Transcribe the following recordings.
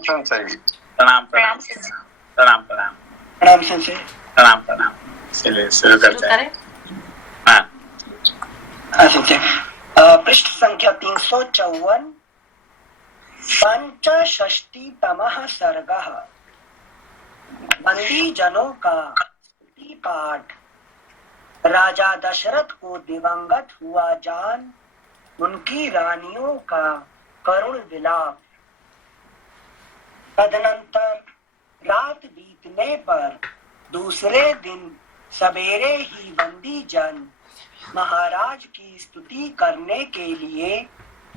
प्रणाम प्रणाम प्रणाम प्रणाम प्रणाम संजय। प्रणाम प्रणाम। चलिए शुरू करते हैं। हाँ संजय, पृष्ठ संख्या 354, पंचषष्टितमः सर्गः। बंदी जनों का स्तुति पाठ। राजा दशरथ को दिवंगत हुआ जान उनकी रानियों का करुण विलाप। तदनंतर रात बीतने पर दूसरे दिन सवेरे ही बंदी जन महाराज की स्तुति करने के लिए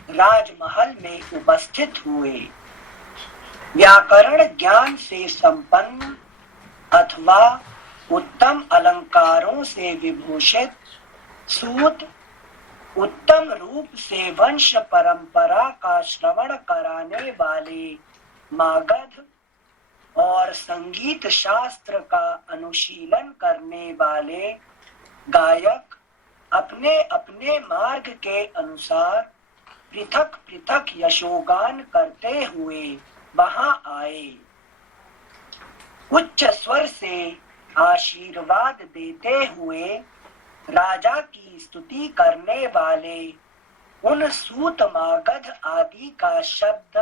राजमहल में उपस्थित हुए। व्याकरण ज्ञान से संपन्न अथवा उत्तम अलंकारों से विभूषित सूत उत्तम रूप से वंश परंपरा का श्रवण कराने वाले मागध और संगीत शास्त्र का अनुशीलन करने वाले गायक अपने अपने मार्ग के अनुसार पृथक पृथक यशोगान करते हुए वहां आए। उच्च स्वर से आशीर्वाद देते हुए राजा की स्तुति करने वाले उन सूत मागध आदि का शब्द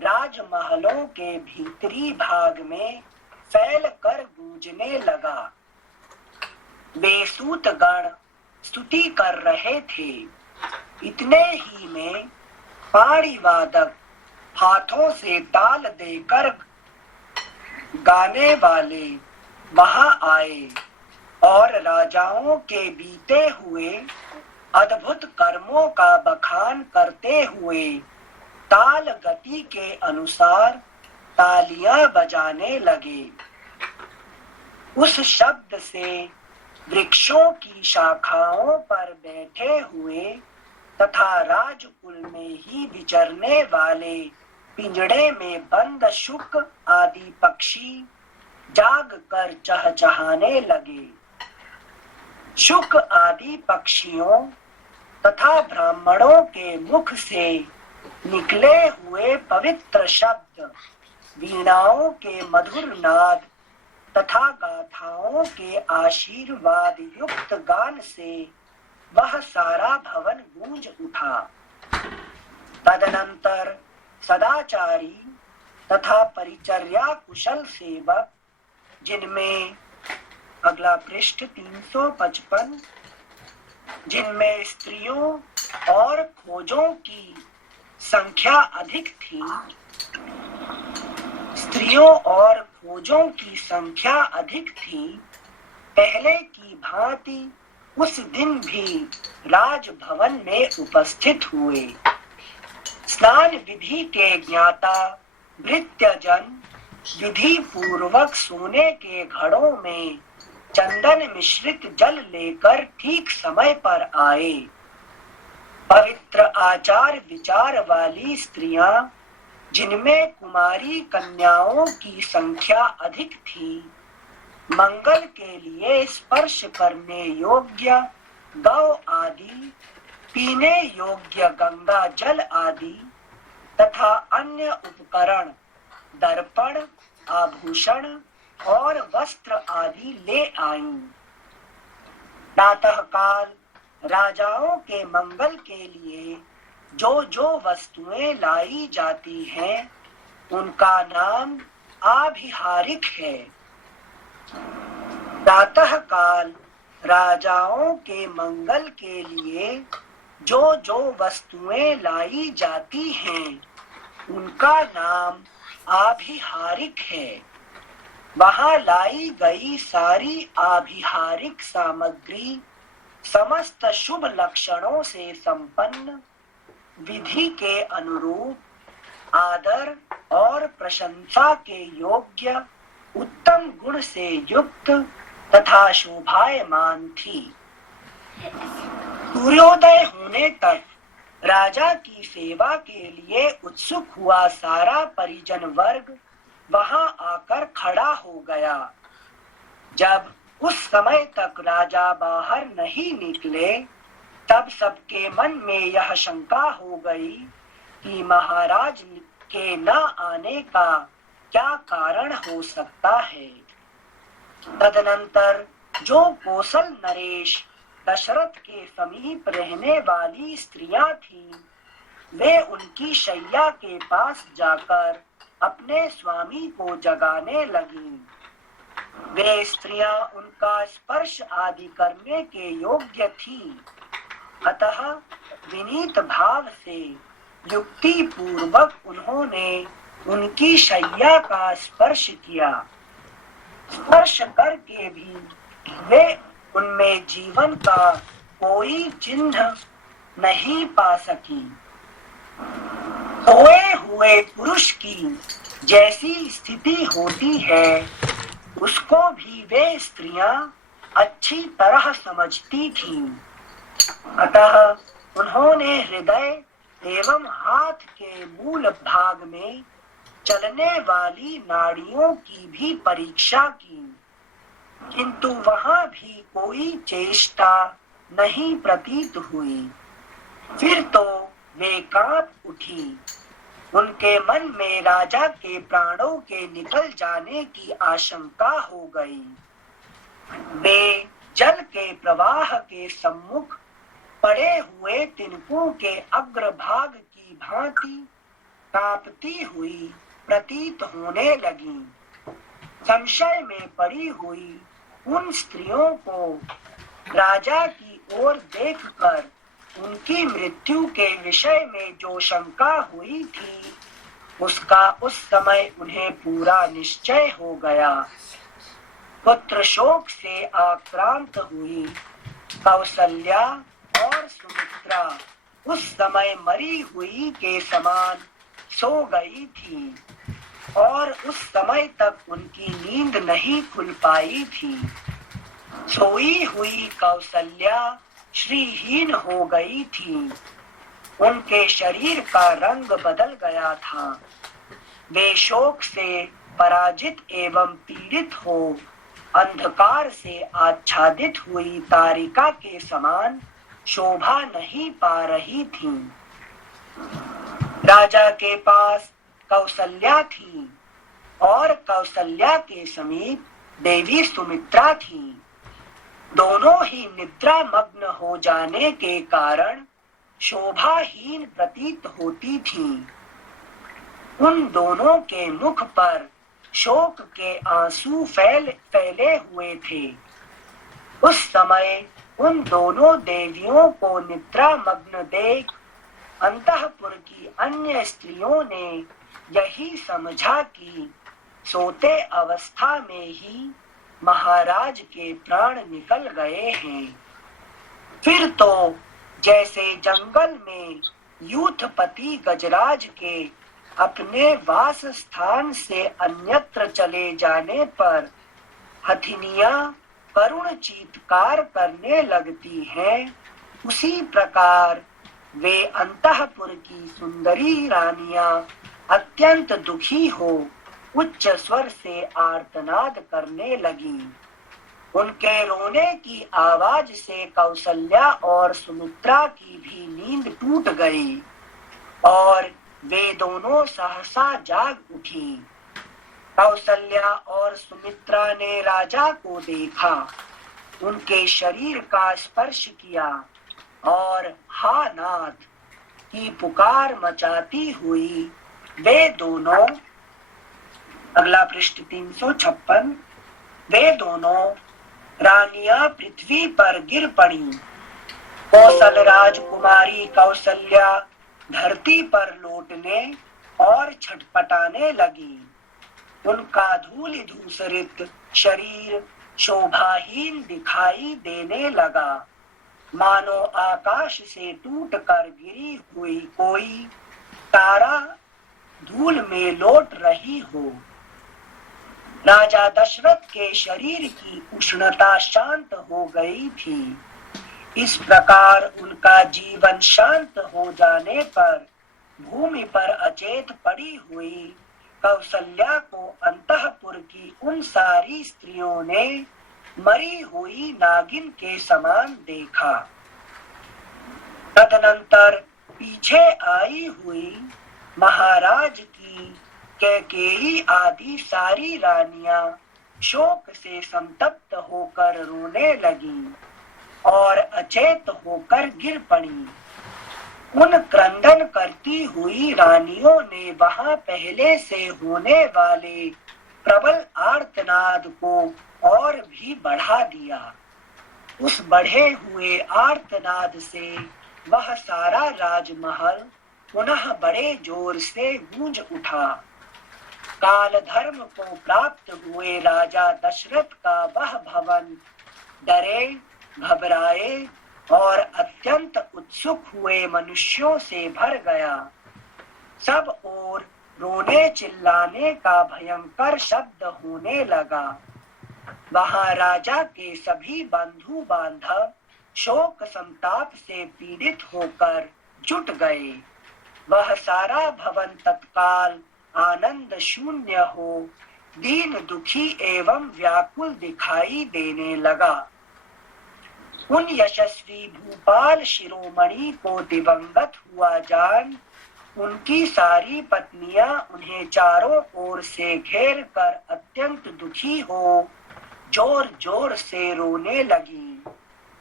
राजमहलों के भीतरी भाग में फैल कर गूंजने लगा। बेसूत गण स्तुति कर रहे थे। इतने ही में पाणी वादक हाथों से ताल देकर गाने वाले वहां आए और राजाओं के बीते हुए अद्भुत कर्मों का बखान करते हुए ताल गति के अनुसार तालियां बजाने लगे। उस शब्द से वृक्षों की शाखाओं पर बैठे हुए तथा राजकुल में ही विचरने वाले पिंजड़े में बंद शुक आदि पक्षी जाग कर चहचहाने लगे। शुक आदि पक्षियों तथा ब्राह्मणों के मुख से निकले हुए पवित्र शब्द, वीणाओं के मधुर नाद तथा गाथाओं के आशीर्वाद युक्त गान से वह सारा भवन गूंज उठा। तदनंतर सदाचारी तथा परिचर्या कुशल सेवक, जिनमें अगला पृष्ठ 355, जिनमें स्त्रियों और खोजों की संख्या अधिक थी, स्त्रियों और खोजों की संख्या अधिक थी, पहले की भांति उस दिन भी राजभवन में उपस्थित हुए। स्नान विधि के ज्ञाता भृत्यजन विधि पूर्वक सोने के घड़ों में चंदन मिश्रित जल लेकर ठीक समय पर आए। पवित्र आचार विचार वाली स्त्रियां, जिनमें कुमारी कन्याओं की संख्या अधिक थी, मंगल के लिए स्पर्श करने योग्य गौ आदि, पीने योग्य गंगा जल आदि तथा अन्य उपकरण, दर्पण, आभूषण और वस्त्र आदि ले आईं। प्रातः काल राजाओं के मंगल के लिए जो जो वस्तुएं लाई जाती हैं, उनका नाम आभिहारिक है। प्रातः काल राजाओं के मंगल के लिए जो जो वस्तुएं लाई जाती हैं, उनका नाम आभिहारिक है। वहां लाई गई सारी आभिहारिक सामग्री समस्त शुभ लक्षणों से संपन्न, विधि के अनुरूप, आदर और प्रशंसा के योग्य, उत्तम गुण से युक्त तथा शोभायमान थी। सूर्योदय होने तक राजा की सेवा के लिए उत्सुक हुआ सारा परिजन वर्ग वहां आकर खड़ा हो गया। जब उस समय तक राजा बाहर नहीं निकले, तब सबके मन में यह शंका हो गई कि महाराज के न आने का क्या कारण हो सकता है। तदनंतर जो कौशल नरेश दशरथ के समीप रहने वाली स्त्रियां थीं, वे उनकी शैया के पास जाकर अपने स्वामी को जगाने लगीं। वे स्त्रियां उनका स्पर्श आदि करने के योग्य थीं, अतः विनीत भाव से युक्ति पूर्वक उन्होंने उनकी शैया का स्पर्श किया। स्पर्श करके भी वे उनमें जीवन का कोई चिन्ह नहीं पा सकी। सोए हुए पुरुष की जैसी स्थिति होती है, उसको भी वे स्त्रियां अच्छी तरह समझती थीं। अतः उन्होंने हृदय एवं हाथ के मूल भाग में चलने वाली नाड़ियों की भी परीक्षा की, किंतु वहां भी कोई चेष्टा नहीं प्रतीत हुई। फिर तो वे कांप उठी। उनके मन में राजा के प्राणों के निकल जाने की आशंका हो गई। वे जल के प्रवाह के सम्मुख पड़े हुए तिनकों के अग्रभाग की भांति कांपती हुई प्रतीत होने लगी। संशय में पड़ी हुई उन स्त्रियों को राजा की ओर देखकर उनकी मृत्यु के विषय में जो शंका हुई थी, उसका उस समय उन्हें पूरा निश्चय हो गया। पुत्र शोक से आक्रांत हुई कौसल्या और सुमित्रा उस समय मरी हुई के समान सो गई थी और उस समय तक उनकी नींद नहीं खुल पाई थी। सोई हुई कौसल्या श्रीहीन हो गई थी। उनके शरीर का रंग बदल गया था। वे शोक से पराजित एवं पीड़ित हो अंधकार से आच्छादित हुई तारिका के समान शोभा नहीं पा रही थी। राजा के पास कौसल्या थी और कौसल्या के समीप देवी सुमित्रा थी। दोनों ही निद्रा मग्न हो जाने के कारण शोभाहीन प्रतीत होती थी। उन दोनों के मुख पर शोक के आंसू फैले हुए थे। उस समय उन दोनों देवियों को निद्रा मग्न देख अंतःपुर की अन्य स्त्रियों ने यही समझा कि सोते अवस्था में ही महाराज के प्राण निकल गए हैं। फिर तो जैसे जंगल में यूथपति गजराज के अपने वास स्थान से अन्यत्र चले जाने पर हथिनियां करुण चीत्कार करने लगती हैं, उसी प्रकार वे अंतःपुर की सुंदरी रानियां अत्यंत दुखी हो उच्च स्वर से आर्तनाद करने लगी। उनके रोने की आवाज से कौसल्या और सुमित्रा की भी नींद टूट गई और वे दोनों सहसा जाग उठी। कौसल्या और सुमित्रा ने राजा को देखा, उनके शरीर का स्पर्श किया और हा नाथ की पुकार मचाती हुई वे दोनों, अगला पृष्ठ 356, वे दोनों रानियां पृथ्वी पर गिर पड़ी। कौशल राजकुमारी कौसल्या धरती पर लौटने और छटपटाने लगी। उनका धूलि धूसरित शरीर शोभाहीन दिखाई देने लगा, मानो आकाश से टूटकर गिरी हुई कोई तारा धूल में लौट रही हो। राजा दशरथ के शरीर की उष्णता शांत हो गई थी। इस प्रकार उनका जीवन शांत हो जाने पर भूमि पर अचेत पड़ी हुई कौसल्या को अंतःपुर की उन सारी स्त्रियों ने मरी हुई नागिन के समान देखा। तदनंतर पीछे आई हुई महाराज की की कैकेयी आदि सारी रानियां शोक से संतप्त होकर रोने लगी और अचेत होकर गिर पड़ी। उन क्रंदन करती हुई रानियों ने वहां पहले से होने वाले प्रबल आर्तनाद को और भी बढ़ा दिया। उस बढ़े हुए आर्तनाद से वह सारा राजमहल पुनः बड़े जोर से गूंज उठा। काल धर्म को प्राप्त हुए राजा दशरथ का वह भवन डरे, घबराए और अत्यंत उत्सुक हुए मनुष्यों से भर गया। सब ओर रोने चिल्लाने का भयंकर शब्द होने लगा। वहां राजा के सभी बंधु बांधव शोक संताप से पीड़ित होकर जुट गए। वह सारा भवन तत्काल आनंद शून्य हो दीन दुखी एवं व्याकुल दिखाई देने लगा। उन यशस्वी भूपाल शिरोमणि को दिवंगत हुआ जान उनकी सारी पत्नियां उन्हें चारों ओर से घेर कर अत्यंत दुखी हो जोर जोर से रोने लगी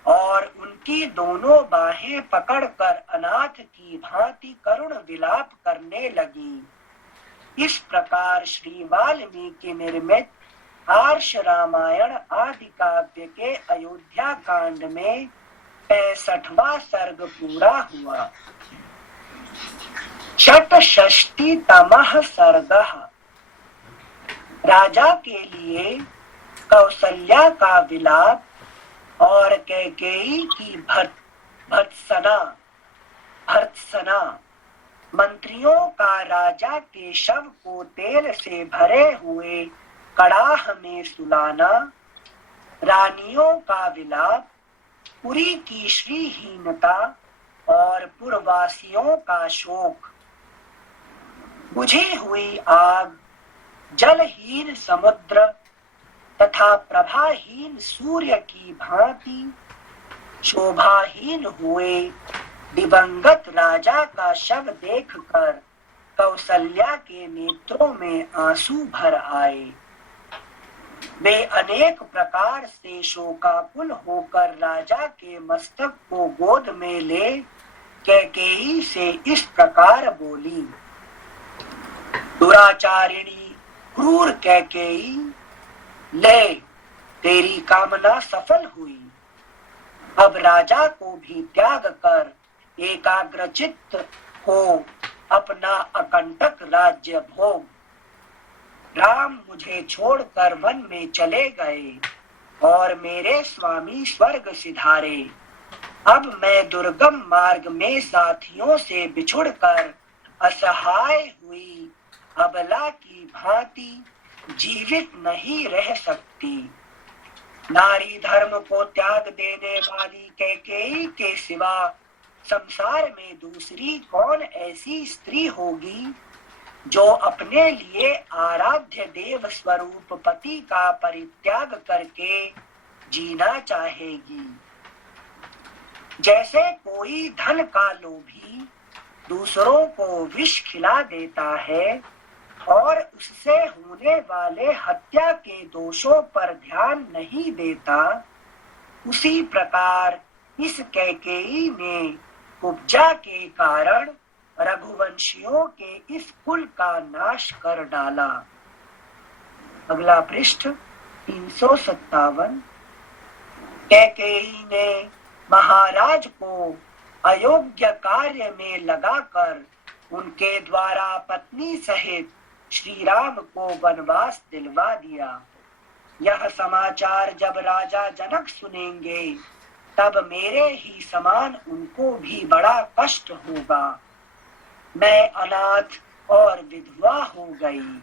और उनकी दोनों बाहें पकड़कर अनाथ की भांति करुण विलाप करने लगी। इस प्रकार श्री वाल्मीकि निर्मित आर्ष रामायण आदि काव्य के अयोध्या कांड में 65वां सर्ग पूरा हुआ। षट्षष्टितमः सर्गः। राजा के लिए कौसल्या का विलाप और कैकेयी की भर्त्सना। मंत्रियों का राजा के शव को तेल से भरे हुए कड़ाह में सुलाना। रानियों का विलाप, पुरी की श्रीहीनता और पुरवासियों का शोक। बुझी हुई आग, जलहीन समुद्र तथा प्रभाहीन सूर्य की भांति शोभाहीन हुए दिवंगत राजा का शव देखकर कौसल्या के नेत्रों में आंसू भर आए। वे अनेक प्रकार से शोकाकुल होकर राजा के मस्तक को गोद में ले कैकेयी से इस प्रकार बोली। दुराचारिणी क्रूर कैकेयी, ले तेरी कामना सफल हुई। अब राजा को भी त्याग कर एकाग्रचित्त हो अपना अकंटक राज्य भोग। राम मुझे छोड़कर वन में चले गए और मेरे स्वामी स्वर्ग सिधारे। अब मैं दुर्गम मार्ग में साथियों से बिछुड़कर असहाय हुई अबला की भांति जीवित नहीं रह सकती। नारी धर्म को त्याग देने वाली कैकेयी के सिवा संसार में दूसरी कौन ऐसी स्त्री होगी जो अपने लिए आराध्य देव स्वरूप पति का परित्याग करके जीना चाहेगी। जैसे कोई धन का लोभी दूसरों को विष खिला देता है और उससे होने वाले हत्या के दोषों पर ध्यान नहीं देता, उसी प्रकार इस कैकेयी ने उपजा के कारण रघुवंशियों के इस कुल का नाश कर डाला। अगला पृष्ठ 357। कैकेयी ने महाराज को अयोग्य कार्य में लगाकर उनके द्वारा पत्नी सहित श्री राम को वनवास दिलवा दिया। यह समाचार जब राजा जनक सुनेंगे तब मेरे ही समान उनको भी बड़ा कष्ट होगा। मैं अनाथ और विधवा हो गई।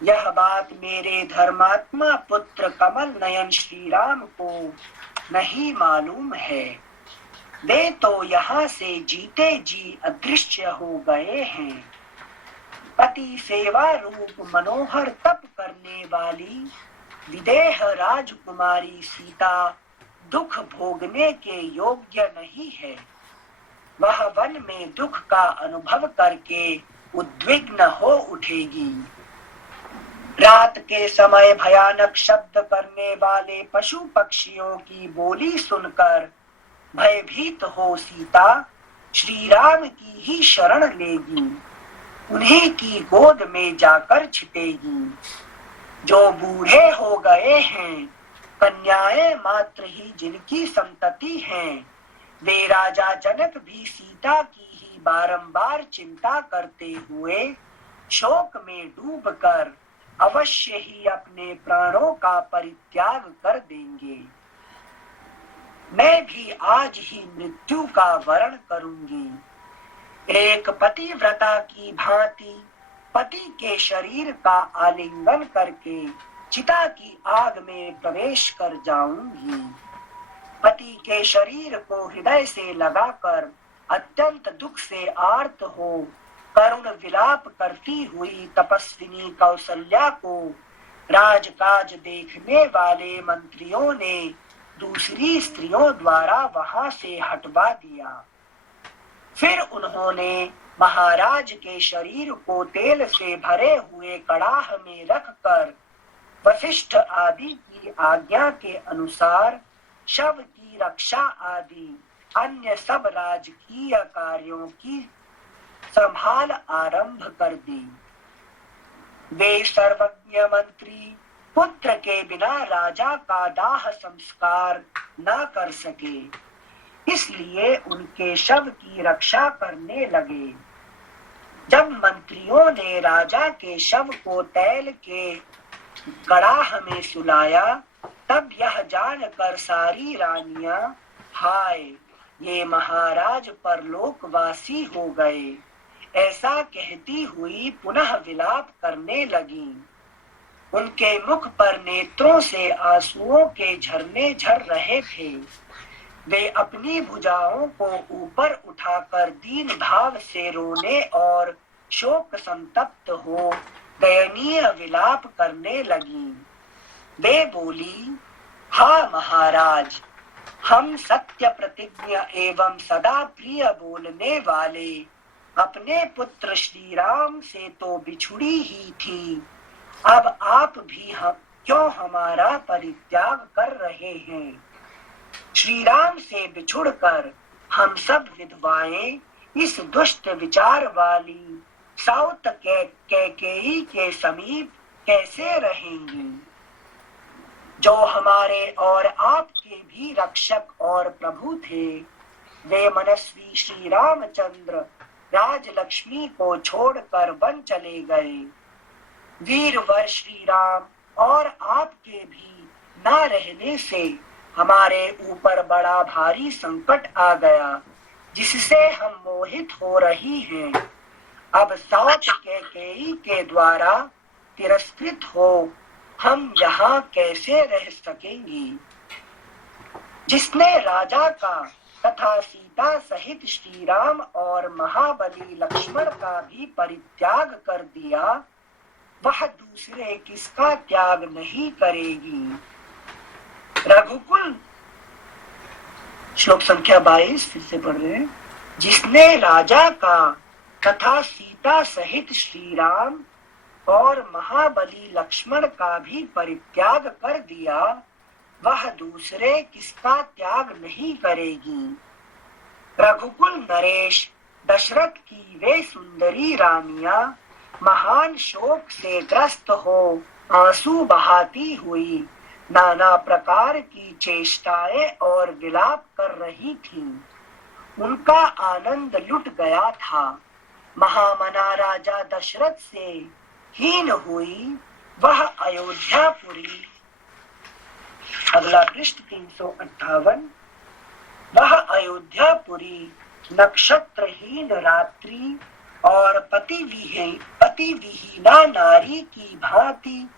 यह बात मेरे धर्मात्मा पुत्र कमल नयन श्री राम को नहीं मालूम है। वे तो यहाँ से जीते जी अदृश्य हो गए हैं। पति सेवा रूप मनोहर तप करने वाली विदेह राजकुमारी सीता दुख भोगने के योग्य नहीं है। वह वन में दुख का अनुभव करके उद्विग्न हो उठेगी। रात के समय भयानक शब्द करने वाले पशु पक्षियों की बोली सुनकर भयभीत हो सीता श्री राम की ही शरण लेगी, उन्हीं की गोद में जाकर छिपेगी। जो बूढ़े हो गए हैं, कन्याएं मात्र ही जिनकी संतति हैं, वे राजा जनक भी सीता की ही बारंबार चिंता करते हुए शोक में डूबकर अवश्य ही अपने प्राणों का परित्याग कर देंगे। मैं भी आज ही मृत्यु का वरण करूंगी। एक पतिव्रता की भांति पति के शरीर का आलिंगन करके चिता की आग में प्रवेश कर जाऊंगी। पति के शरीर को हृदय से लगाकर अत्यंत दुख से आर्त हो करुण विलाप करती हुई तपस्विनी कौसल्या को राजकाज देखने वाले मंत्रियों ने दूसरी स्त्रियों द्वारा वहां से हटवा दिया। फिर उन्होंने महाराज के शरीर को तेल से भरे हुए कड़ाह में रखकर वशिष्ठ आदि की आज्ञा के अनुसार शव की रक्षा आदि अन्य सब राजकीय कार्यों की संभाल आरंभ कर दी। वे सर्वज्ञ मंत्री पुत्र के बिना राजा का दाह संस्कार न कर सके, इसलिए उनके शव की रक्षा करने लगे। जब मंत्रियों ने राजा के शव को तैल के कड़ाह में सुलाया, तब यह जानकर सारी रानियां हाय ये महाराज परलोकवासी हो गए ऐसा कहती हुई पुनः विलाप करने लगी। उनके मुख पर नेत्रों से आंसुओं के झरने झर रहे थे। वे अपनी भुजाओं को ऊपर उठाकर दीन भाव से रोने और शोक संतप्त हो दयनीय विलाप करने लगी। वे बोली, हा महाराज, हम सत्य प्रतिज्ञ एवं सदा प्रिय बोलने वाले अपने पुत्र श्री राम से तो बिछुड़ी ही थी, अब आप भी हम क्यों हमारा परित्याग कर रहे हैं। श्री राम से बिछुड़कर हम सब विधवाएं इस दुष्ट विचार वाली साउत कैकेयी के समीप कैसे रहेंगी, जो हमारे और आपके भी रक्षक और प्रभु थे। वे मनस्वी श्री रामचंद्र राजलक्ष्मी को छोड़कर वन चले गए। वीरवर श्री राम और आपके भी न रहने से हमारे ऊपर बड़ा भारी संकट आ गया, जिससे हम मोहित हो रही हैं। अब साउत कैकेयी के द्वारा तिरस्कृत हो हम यहाँ कैसे रह सकेंगी। जिसने राजा का तथा सीता सहित श्री राम और महाबली लक्ष्मण का भी परित्याग कर दिया, वह दूसरे किसका त्याग नहीं करेगी। रघुकुल श्लोक संख्या 22 फिर से पढ़ रहे हैं। जिसने राजा का तथा सीता सहित श्री राम और महाबली लक्ष्मण का भी परित्याग कर दिया, वह दूसरे किसका त्याग नहीं करेगी। रघुकुल नरेश दशरथ की वे सुंदरी रानियां महान शोक से ग्रस्त हो आंसू बहाती हुई नाना प्रकार की चेष्टाएं और विलाप कर रही थीं। उनका आनंद लुट गया था। महामना राजा दशरथ से हीन हुई वह अयोध्यापुरी। अगला पृष्ठ 358। वह अयोध्यापुरी नक्षत्रहीन रात्रि और पति विहीना नारी की भांति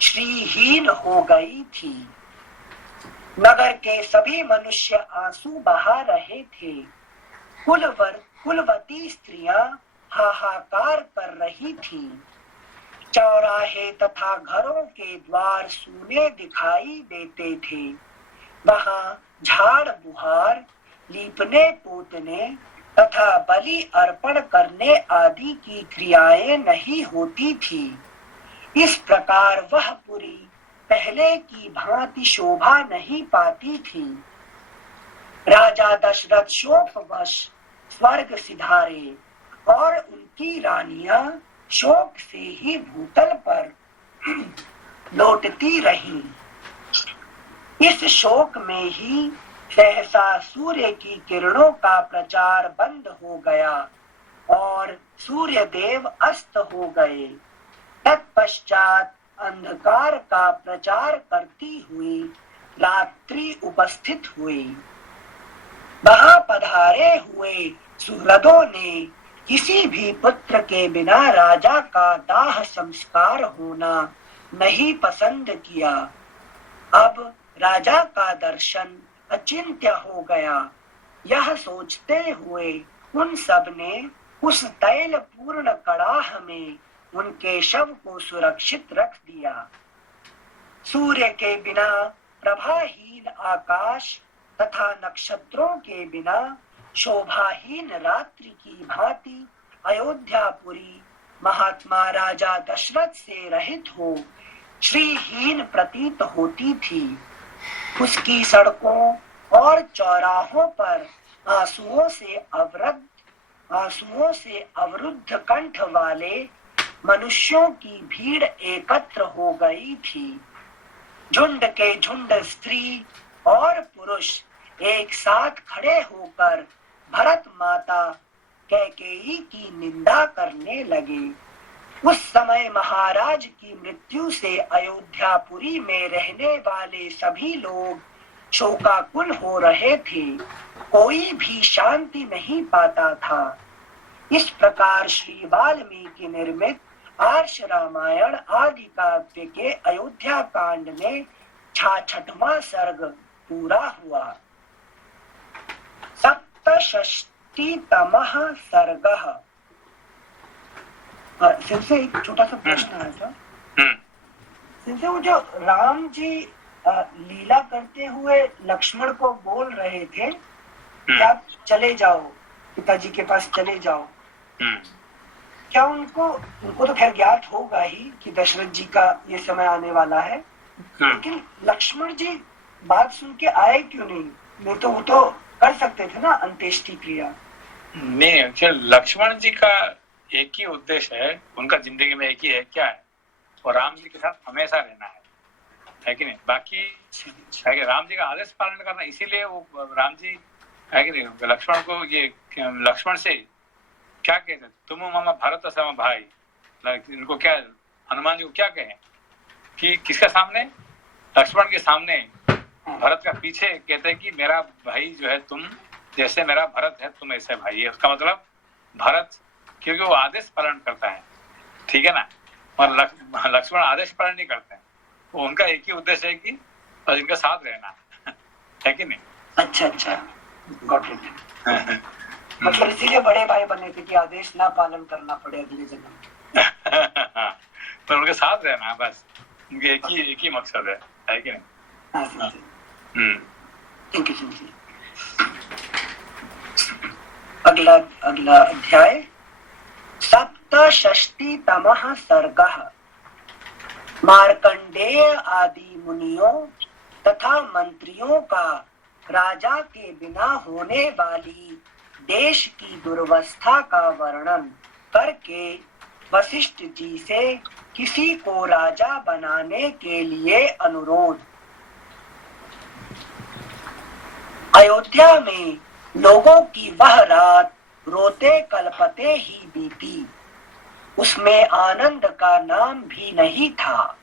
श्रीहीन हो गई थी। नगर के सभी मनुष्य आंसू बहा रहे थे। कुलवती स्त्रियां हाहाकार कर रही थीं। चौराहे तथा घरों के द्वार सूने दिखाई देते थे। वहां झाड़ बुहार, लीपने पोतने तथा बलि अर्पण करने आदि की क्रियाएं नहीं होती थी। इस प्रकार वह पुरी पहले की भांति शोभा नहीं पाती थी। राजा दशरथ शोकवश स्वर्ग सिधारे और उनकी रानियां शोक से ही भूतल पर लौटती रहीं। इस शोक में ही सहसा सूर्य की किरणों का प्रचार बंद हो गया और सूर्य देव अस्त हो गए। तत्पश्चात अंधकार का प्रचार करती हुई रात्रि उपस्थित हुई। वहां पधारे हुए सुहृदों ने किसी भी पुत्र के बिना राजा का दाह संस्कार होना नहीं पसंद किया। अब राजा का दर्शन अचिंत्य हो गया। यह सोचते हुए उन सब ने उस तैल पूर्ण कड़ाह में उनके शव को सुरक्षित रख दिया। सूर्य के बिना प्रभाहीन आकाश तथा नक्षत्रों के बिना शोभाहीन रात्रि की भांति अयोध्यापुरी महात्मा राजा दशरथ से रहित हो श्रीहीन प्रतीत होती थी। उसकी सड़कों और चौराहों पर आंसुओं से अवरुद्ध कंठ वाले मनुष्यों की भीड़ एकत्र हो गई थी। झुंड के झुंड स्त्री और पुरुष एक साथ खड़े होकर भरत माता कैकेयी की निंदा करने लगे। उस समय महाराज की मृत्यु से अयोध्यापुरी में रहने वाले सभी लोग शोकाकुल हो रहे थे। कोई भी शांति नहीं पाता था। इस प्रकार श्री वाल्मीकि निर्मित आर्ष रामायण आदि काव्य के अयोध्या कांड में 66वां सर्ग पूरा हुआ। सप्तषष्टितमः सर्गः। सिंसे एक छोटा सा प्रश्न है सर। सिंसे वो जो राम जी लीला करते हुए लक्ष्मण को बोल रहे थे कि आप चले जाओ, पिताजी के पास चले जाओ, क्या उनको तो खैर ज्ञात होगा ही कि दशरथ जी का ये समय आने वाला है, लेकिन लक्ष्मण जी बात सुन के आए क्यों नहीं? नहीं तो वो तो कर सकते थे ना अंत्येष्टि क्रिया। नहीं, लक्ष्मण जी का एक ही उद्देश्य है, उनका जिंदगी में एक ही है, क्या है? और राम जी के साथ हमेशा रहना है कि नहीं? बाकी है कि राम जी का आदेश पालन करना, इसीलिए वो राम जी है कि नहीं लक्ष्मण को ये लक्ष्मण से क्या कहते, तुम मामा भारत सम भाई, इनको क्या हनुमान जी को क्या कहे कि किसके सामने? लक्ष्मण के सामने, भरत का पीछे कहते हैं कि मेरा भाई जो है, तुम जैसे मेरा भरत है तुम ऐसे भाई है। उसका मतलब भरत, क्योंकि वो आदेश पालन करता है, ठीक है ना, और लक्ष्मण आदेश पालन नहीं करते हैं। वो उनका एक ही उद्देश्य है कि और इनका साथ रहना है कि नहीं? अच्छा, गॉट इट। मतलब इसीलिए बड़े भाई बने थे कि आदेश ना पालन करना पड़े अगले जन्म। तो उनके साथ रहना, बस उनके एक ही मकसद है कि नहीं? थैंक यू जी। अगला अध्याय सप्तषष्टितमः सर्गः। मार्कंडेय आदि मुनियों तथा मंत्रियों का राजा के बिना होने वाली देश की दुर्वस्था का वर्णन करके वशिष्ठ जी से किसी को राजा बनाने के लिए अनुरोध। अयोध्या में लोगों की वह रात रोते कलपते ही बीती। उसमें आनंद का नाम भी नहीं था।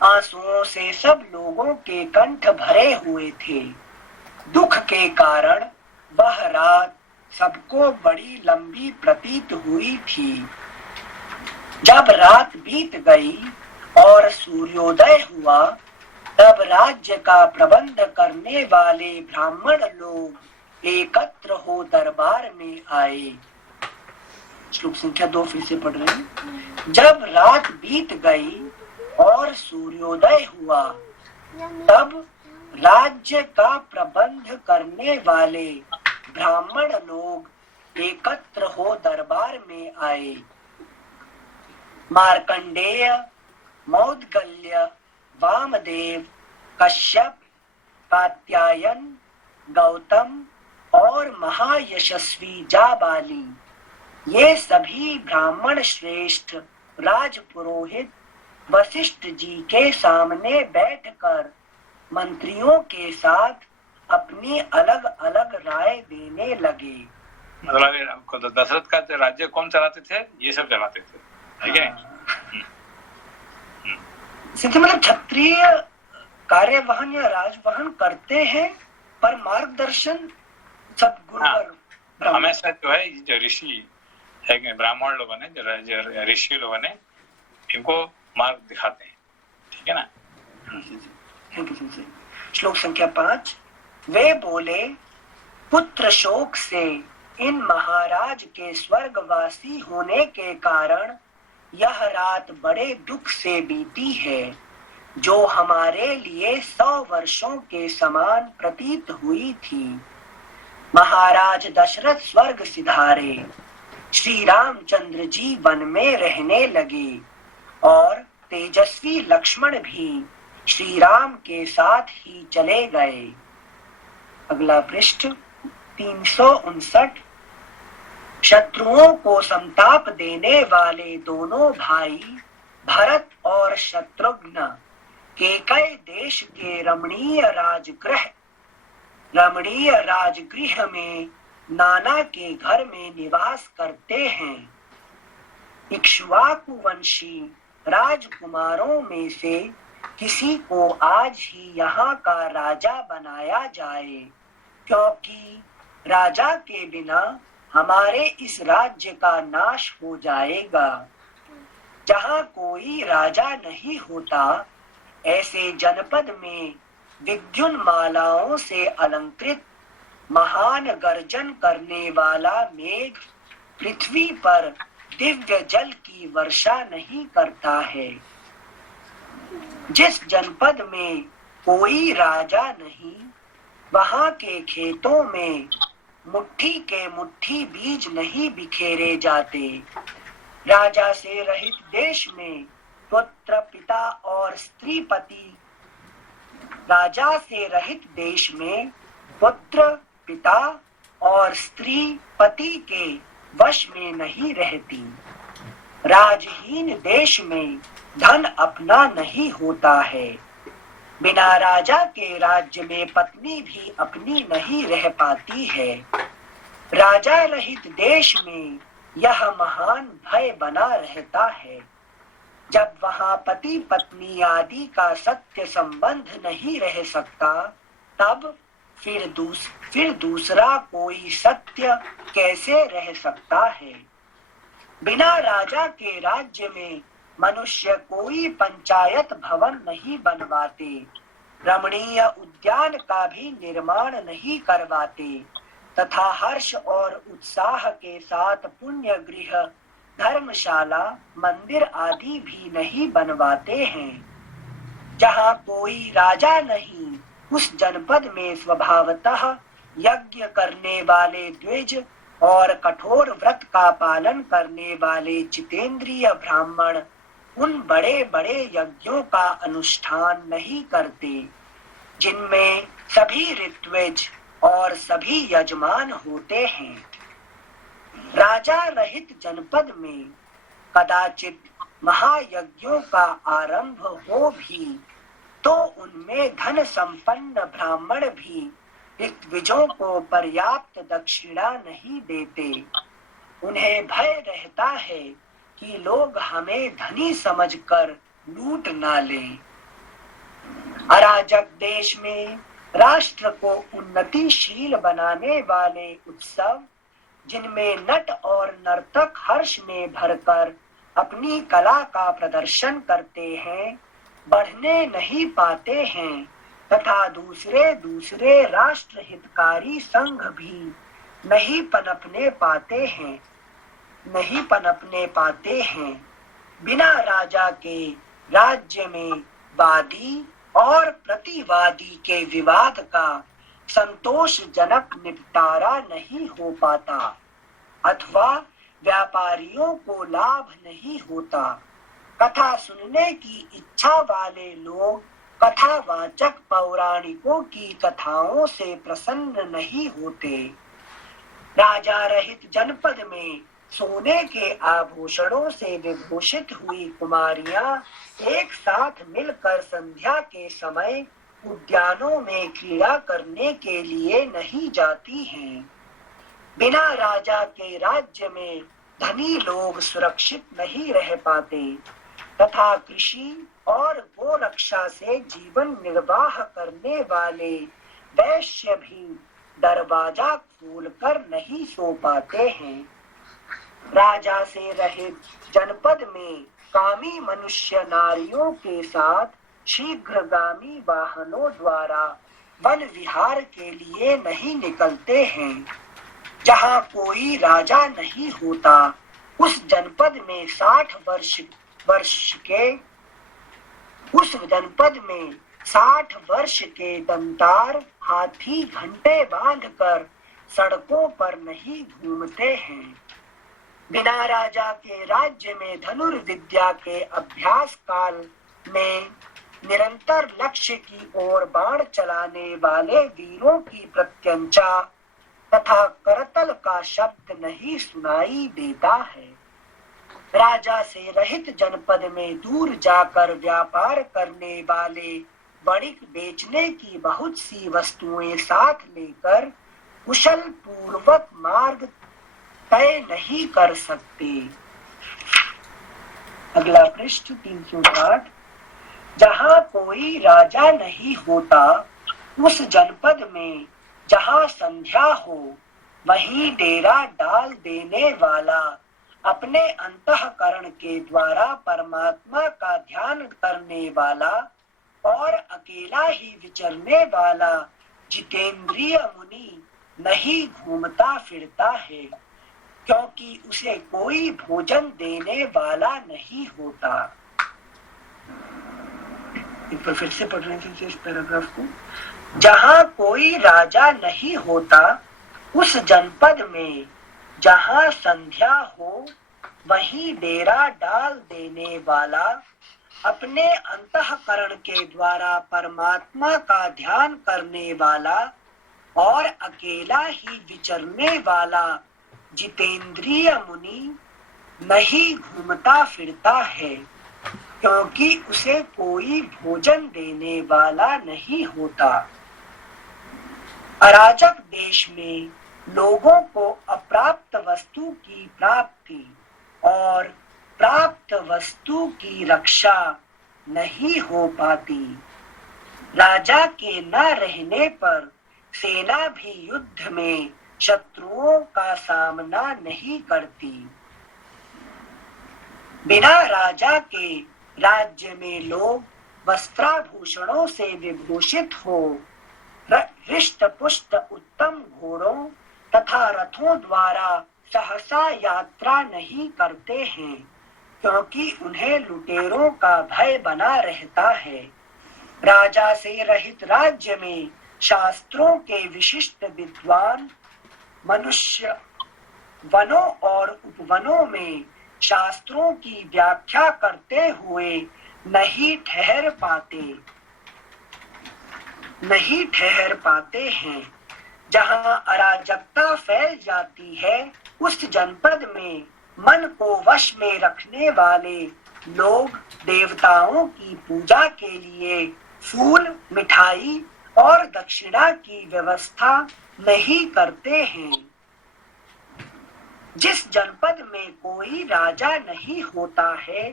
आंसुओं से सब लोगों के कंठ भरे हुए थे। दुख के कारण वह रात सबको बड़ी लंबी प्रतीत हुई थी। जब रात बीत गई और सूर्योदय हुआ, तब राज्य का प्रबंध करने वाले ब्राह्मण लोग एकत्र हो दरबार में आए। श्लोक संख्या 2 फिर से पढ़ रहे हैं। जब रात बीत गई और सूर्योदय हुआ, तब राज्य का प्रबंध करने वाले ब्राह्मण लोग एकत्र हो दरबार में आए। मार्कंडेय, मौद्गल्य, वामदेव, कश्यप, कात्यायन, गौतम और महायशस्वी जाबाली, ये सभी ब्राह्मण श्रेष्ठ राजपुरोहित वशिष्ठ जी के सामने बैठकर मंत्रियों के साथ अपनी अलग अलग राय देने लगे। मतलब दशरथ का राज्य कौन चलाते थे? ये सब चलाते थे, ठीक है। मतलब क्षत्रिय कार्यवहन या राजवहन करते हैं, पर मार्गदर्शन सब गुरुवर हमेशा जो है जो ऋषि है, ब्राह्मण लोगों ने, जो ऋषि लोगों ने इनको मार्ग दिखाते हैं, ठीक है ना। श्लोक संख्या 5। वे बोले, पुत्र शोक से इन महाराज के स्वर्गवासी होने के कारण यह रात बड़े दुख से बीती है, जो हमारे लिए 100 वर्षों के समान प्रतीत हुई थी। महाराज दशरथ स्वर्ग सिधारे, श्री रामचंद्र जी वन में रहने लगे और तेजस्वी लक्ष्मण भी श्री राम के साथ ही चले गए। अगला पृष्ठ 359। शत्रुओं को संताप देने वाले दोनों भाई भरत और शत्रुघ्न केकय देश के रमणीय राजगृह में नाना के घर में निवास करते हैं। इक्ष्वाकु वंशी राजकुमारों में से किसी को आज ही यहाँ का राजा बनाया जाए, क्योंकि राजा के बिना हमारे इस राज्य का नाश हो जाएगा। जहाँ कोई राजा नहीं होता, ऐसे जनपद में विद्युन मालाओं से अलंकृत महान गर्जन करने वाला मेघ पृथ्वी पर दिव्य जल की वर्षा नहीं करता है। जिस जनपद में कोई राजा नहीं, वहां के खेतों में मुट्ठी के मुट्ठी बीज नहीं बिखेरे जाते। राजा से रहित देश में पुत्र, पिता और स्त्री पति, राजा से रहित देश में पुत्र, पिता और स्त्री पति के वश में नहीं रहती। राजहीन देश में धन अपना नहीं होता है। बिना राजा के राज्य में पत्नी भी अपनी नहीं रह पाती है। राजा रहित देश में यह महान भय बना रहता है। जब वहां पति पत्नी आदि का सत्य संबंध नहीं रह सकता, तब फिर दूसरा कोई सत्य कैसे रह सकता है। बिना राजा के राज्य में मनुष्य कोई पंचायत भवन नहीं बनवाते, रमणीय उद्यान का भी निर्माण नहीं करवाते तथा हर्ष और उत्साह के साथ पुण्य गृह, धर्मशाला, मंदिर आदि भी नहीं बनवाते हैं। जहाँ कोई राजा नहीं, उस जनपद में स्वभावतः यज्ञ करने वाले द्विज और कठोर व्रत का पालन करने वाले जितेंद्रिय ब्राह्मण उन बड़े बड़े यज्ञों का अनुष्ठान नहीं करते, जिनमें सभी ऋत्विज और सभी यजमान होते हैं। राजा रहित जनपद में कदाचित महायज्ञों का आरंभ हो भी, तो उनमें धन संपन्न ब्राह्मण भी ऋत्विजों को पर्याप्त दक्षिणा नहीं देते। उन्हें भय रहता है कि लोग हमें धनी समझकर लूट ना लें। अराजक देश में राष्ट्र को उन्नतिशील बनाने वाले उत्सव, जिनमें नट और नर्तक हर्ष में भरकर अपनी कला का प्रदर्शन करते हैं, बढ़ने नहीं पाते हैं तथा दूसरे राष्ट्र हितकारी संघ भी नहीं पनपने पाते हैं। बिना राजा के राज्य में वादी और प्रतिवादी के विवाद का संतोषजनक निपटारा नहीं हो पाता अथवा व्यापारियों को लाभ नहीं होता। कथा सुनने की इच्छा वाले लोग कथावाचक पौराणिकों की कथाओं से प्रसन्न नहीं होते। राजा रहित जनपद में सोने के आभूषणों से विभूषित हुई कुमारियां एक साथ मिलकर संध्या के समय उद्यानों में क्रीड़ा करने के लिए नहीं जाती हैं। बिना राजा के राज्य में धनी लोग सुरक्षित नहीं रह पाते तथा कृषि और गोरक्षा से जीवन निर्वाह करने वाले वैश्य भी दरवाजा खोलकर नहीं सो पाते हैं। राजा से रहित जनपद में कामी मनुष्य नारियों के साथ शीघ्रगामी वाहनों द्वारा वन विहार के लिए नहीं निकलते हैं। जहाँ कोई राजा नहीं होता उस जनपद में 60 वर्ष के दंतार हाथी घंटे बांधकर सड़कों पर नहीं घूमते हैं। बिना राजा के राज्य में धनुर्विद्या के अभ्यास काल में निरंतर लक्ष्य की ओर बाण चलाने वाले वीरों की प्रत्यंचा तथा करतल का शब्द नहीं सुनाई देता है। राजा से रहित जनपद में दूर जाकर व्यापार करने वाले वणिक बेचने की बहुत सी वस्तुएं साथ लेकर कुशल पूर्वक मार्ग तय नहीं कर सकते। अगला पृष्ठ 360। जहाँ कोई राजा नहीं होता उस जनपद में जहाँ संध्या हो वहीं डेरा डाल देने वाला अपने अंतःकरण के द्वारा परमात्मा का ध्यान करने वाला और अकेला ही विचरने वाला जितेंद्रिय मुनि नहीं घूमता फिरता है क्योंकि उसे कोई भोजन देने वाला नहीं होता। एक बार फिर से पढ़ रहे थे इस पैराग्राफ को। जहाँ कोई राजा नहीं होता उस जनपद में जहाँ संध्या हो वहीं डेरा डाल देने वाला अपने अंतःकरण के द्वारा परमात्मा का ध्यान करने वाला और अकेला ही विचरने वाला जितेंद्रिय मुनि नहीं घूमता फिरता है क्योंकि उसे कोई भोजन देने वाला नहीं होता। अराजक देश में लोगों को अप्राप्त वस्तु की प्राप्ति और प्राप्त वस्तु की रक्षा नहीं हो पाती। राजा के न रहने पर सेना भी युद्ध में शत्रुओं का सामना नहीं करती। बिना राजा के राज्य में लोग वस्त्राभूषणों से विभूषित हो हृष्ट पुष्ट उत्तम घोड़ों तथा रथों द्वारा सहसा यात्रा नहीं करते हैं क्योंकि उन्हें लुटेरों का भय बना रहता है। राजा से रहित राज्य में शास्त्रों के विशिष्ट विद्वान मनुष्य वनों और उपवनों में शास्त्रों की व्याख्या करते हुए नहीं ठहर पाते हैं। जहां अराजकता फैल जाती है उस जनपद में मन को वश में रखने वाले लोग देवताओं की पूजा के लिए फूल, मिठाई और दक्षिणा की व्यवस्था नहीं करते हैं। जिस जनपद में कोई राजा नहीं होता है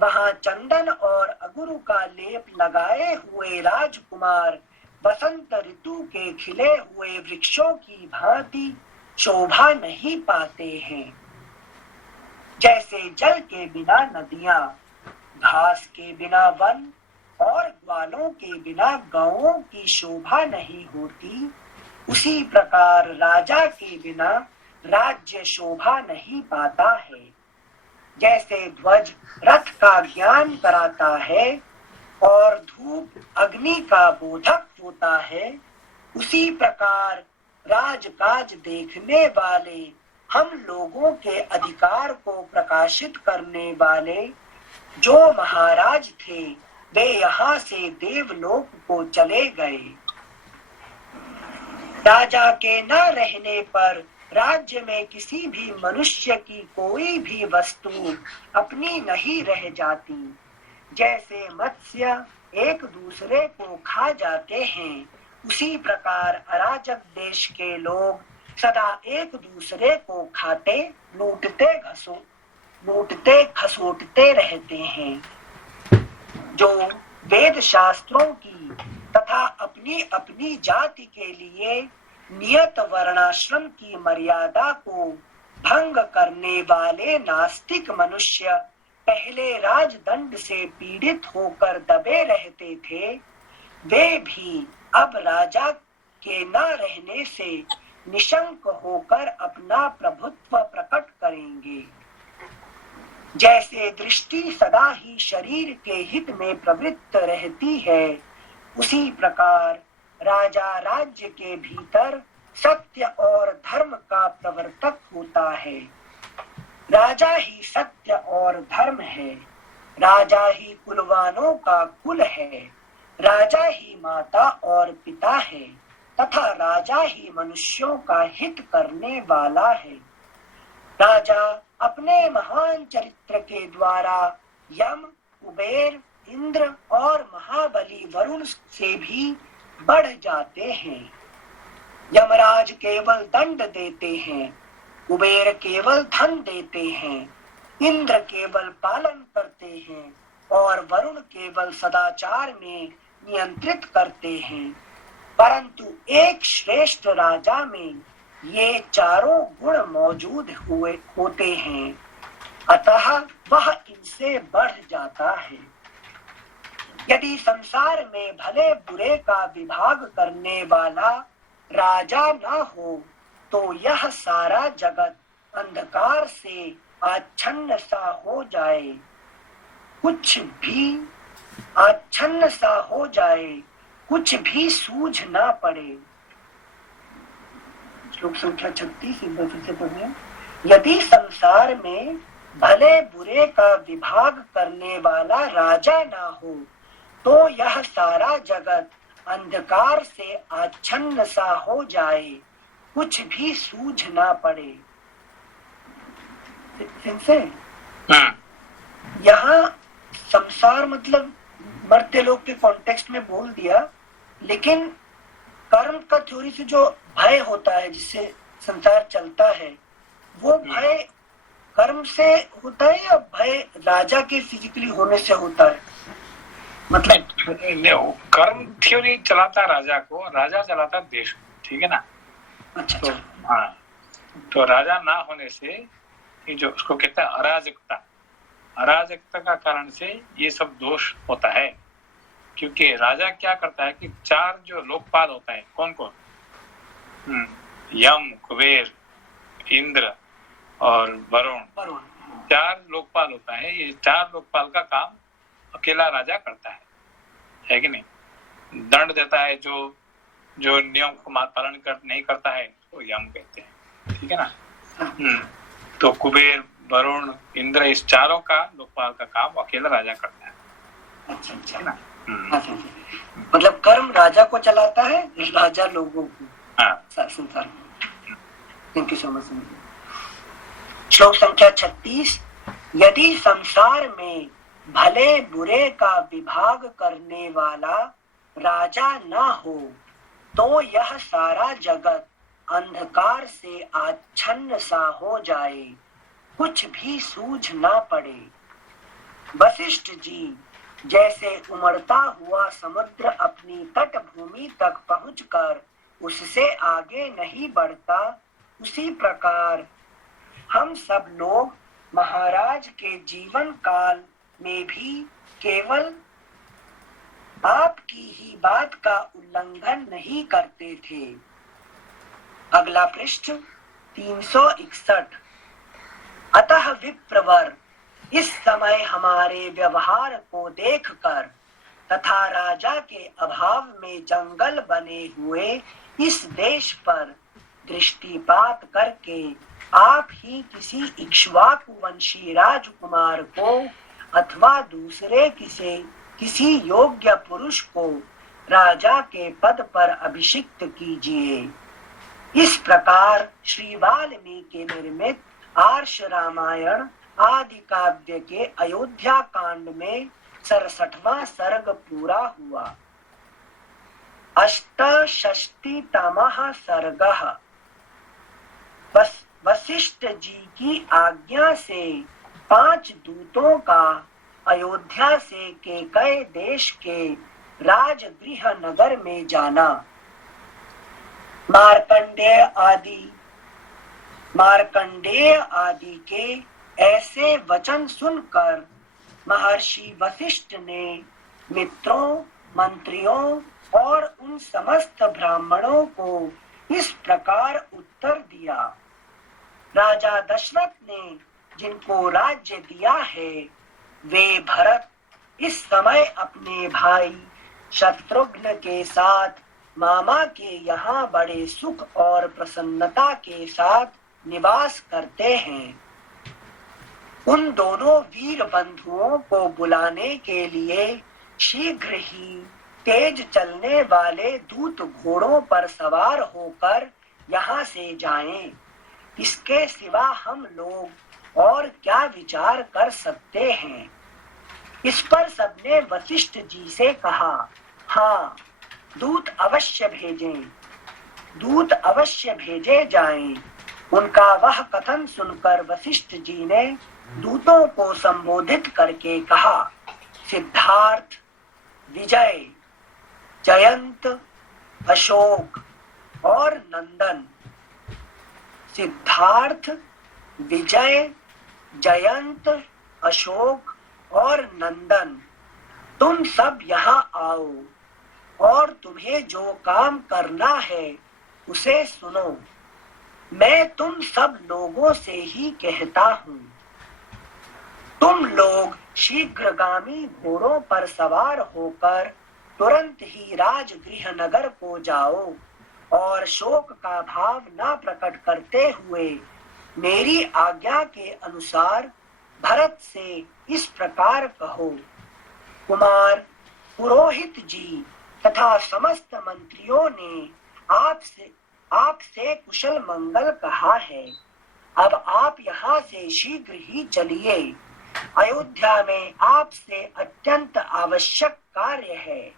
वहां चंदन और अगुरु का लेप लगाए हुए राजकुमार बसंत ऋतु के खिले हुए वृक्षों की भांति शोभा नहीं पाते हैं। जैसे जल के बिना नदियां, घास के बिना वन और ग्वालों के बिना गौओं की शोभा नहीं होती, उसी प्रकार राजा के बिना राज्य शोभा नहीं पाता है। जैसे ध्वज रथ का ज्ञान कराता है और धूप अग्नि का बोधक होता है, उसी प्रकार राजकाज देखने वाले हम लोगों के अधिकार को प्रकाशित करने वाले जो महाराज थे वे यहाँ से देवलोक को चले गए। राजा के न रहने पर राज्य में किसी भी मनुष्य की कोई भी वस्तु अपनी नहीं रह जाती। जैसे मत्स्य एक दूसरे को खा जाते हैं, उसी प्रकार अराजक देश के लोग सदा एक दूसरे को खाते लूटते खसोटते रहते हैं। जो वेद शास्त्रों की तथा अपनी अपनी जाति के लिए नियत वर्णाश्रम की मर्यादा को भंग करने वाले नास्तिक मनुष्य पहले राजदंड से पीड़ित होकर दबे रहते थे, वे भी अब राजा के न रहने से निशंक होकर अपना प्रभुत्व प्रकट करेंगे। जैसे दृष्टि सदा ही शरीर के हित में प्रवृत्त रहती है, उसी प्रकार राजा राज्य के भीतर सत्य और धर्म का प्रवर्तक होता है। राजा ही सत्य और धर्म है, राजा ही कुलवानों का कुल है, राजा ही माता और पिता है तथा राजा ही मनुष्यों का हित करने वाला है। राजा अपने महान चरित्र के द्वारा यम, कुबेर, इंद्र और महाबली वरुण से भी बढ़ जाते हैं। यमराज केवल दंड देते हैं, कुबेर केवल धन देते हैं, इंद्र केवल पालन करते हैं और वरुण केवल सदाचार में नियंत्रित करते हैं। परंतु एक श्रेष्ठ राजा में ये चारों गुण मौजूद होते हैं, अतः वह इनसे बढ़ जाता है। यदि संसार में भले बुरे का विभाग करने वाला राजा न हो तो यह सारा जगत अंधकार से आच्छन्न सा हो जाए, कुछ भी सूझ ना पड़े। श्लोक संख्या 36 एक बार फिर से पढ़िए। यदि संसार में भले बुरे का विभाग करने वाला राजा ना हो तो यह सारा जगत अंधकार से आच्छन्न सा हो जाए, कुछ भी सूझ ना पड़े। यहाँ संसार मतलब मरते लोग के कॉन्टेक्स्ट में बोल दिया, लेकिन कर्म का थ्योरी से जो भय होता है जिससे संसार चलता है, वो भय कर्म से होता है या भय राजा के फिजिकली होने से होता है? मतलब कर्म थ्योरी चलाता राजा को, राजा चलाता देश को, ठीक है ना? अच्छा, तो हाँ, तो राजा ना होने से ये जो उसको कहते हैं अराजकता का कारण से ये सब दोष होता है। क्योंकि राजा क्या करता है कि चार जो लोकपाल होता है, कौन कौन? यम, कुबेर, इंद्र और वरुण, चार लोकपाल होता है। ये चार लोकपाल का काम अकेला राजा करता है कि नहीं? दंड देता है, जो नियम को पालन नहीं करता है तो यम कहते हैं, ठीक है ना? तो कुबेर, वरुण, इंद्र, इस चारों का लोकपाल का काम अकेला राजा करता है। अच्छा है ना? मतलब कर्म राजा को चलाता है, राजा लोगों को। संसार में। Thank you so much. श्लोक संख्या 36। यदि संसार में भले बुरे का विभाग करने वाला राजा न हो तो यह सारा जगत अंधकार से आच्छन्न सा हो जाए, कुछ भी सूझ ना पड़े। वशिष्ठ जी जैसे उमड़ता हुआ समुद्र अपनी तट भूमि तक पहुंचकर उससे आगे नहीं बढ़ता, उसी प्रकार हम सब लोग महाराज के जीवन काल में भी केवल आपकी ही बात का उल्लंघन नहीं करते थे। अगला पृष्ठ 361। अतः विप्रवर, इस समय हमारे व्यवहार को देखकर तथा राजा के अभाव में जंगल बने हुए इस देश पर दृष्टिपात करके आप ही किसी इक्ष्वाकु वंशी राजकुमार को अथवा दूसरे किसी योग्य पुरुष को राजा के पद पर अभिषिक्त कीजिए। इस प्रकार श्री वाल्मीकि निर्मित आर्ष रामायण आदि काव्य के अयोध्या कांड में 67वां सर्ग पूरा हुआ। अष्टषष्टितमः सर्गः। वशिष्ठ जी की आज्ञा से 5 दूतों का अयोध्या से केकय देश के राजगृह नगर में जाना। मार्कंडेय आदि के ऐसे वचन सुनकर महर्षि वशिष्ठ ने मित्रों, मंत्रियों और उन समस्त ब्राह्मणों को इस प्रकार उत्तर दिया। राजा दशरथ ने जिनको राज्य दिया है वे भरत इस समय अपने भाई शत्रुघ्न के साथ मामा के यहाँ बड़े सुख और प्रसन्नता के साथ निवास करते हैं। उन दोनों वीर बंधुओं को बुलाने के लिए शीघ्र ही तेज चलने वाले दूत घोड़ों पर सवार होकर यहाँ से जाएं। इसके सिवा हम लोग और क्या विचार कर सकते हैं। इस पर सबने वशिष्ठ जी से कहा, हाँ, दूत अवश्य भेजे जाएं। उनका वह कथन सुनकर वशिष्ठ जी ने दूतों को संबोधित करके कहा, सिद्धार्थ, विजय, जयंत, अशोक और नंदन। सिद्धार्थ, विजय, जयंत, अशोक और नंदन, तुम सब यहाँ आओ और तुम्हें जो काम करना है उसे सुनो। मैं तुम सब लोगों से ही कहता हूँ। तुम लोग शीघ्रगामी घोड़ों पर सवार होकर तुरंत ही राजगृह नगर को जाओ और शोक का भाव न प्रकट करते हुए मेरी आज्ञा के अनुसार भरत से इस प्रकार कहो, कुमार, पुरोहित जी तथा समस्त मंत्रियों ने आपसे कुशल मंगल कहा है। अब आप यहाँ से शीघ्र ही चलिए। अयोध्या में आपसे अत्यंत आवश्यक कार्य है।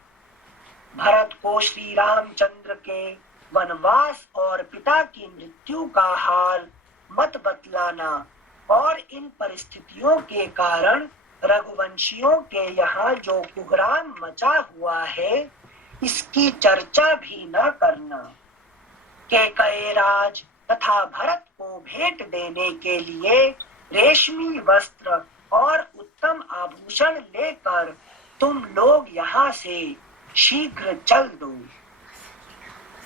भरत को श्री रामचंद्र के वनवास और पिता की मृत्यु का हाल मत बतलाना और इन परिस्थितियों के कारण रघुवंशियों के यहाँ जो कुहराम मचा हुआ है इसकी चर्चा भी न करना। केकयराज तथा भरत को भेंट देने के लिए रेशमी वस्त्र और उत्तम आभूषण लेकर तुम लोग यहाँ से शीघ्र चल दो।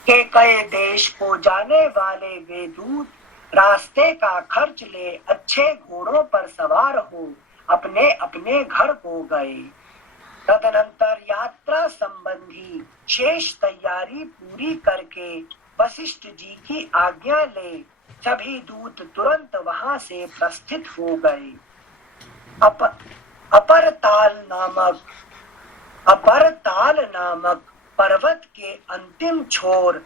केकय देश को जाने वाले वे दूत रास्ते का खर्च ले अच्छे घोड़ों पर सवार हो अपने अपने घर को गए। तदनंतर यात्रा संबंधी शेष तैयारी पूरी करके वशिष्ठ जी की आज्ञा ले सभी दूत तुरंत वहां से प्रस्थित हो गए। अपरताल नामक पर्वत के अंतिम छोर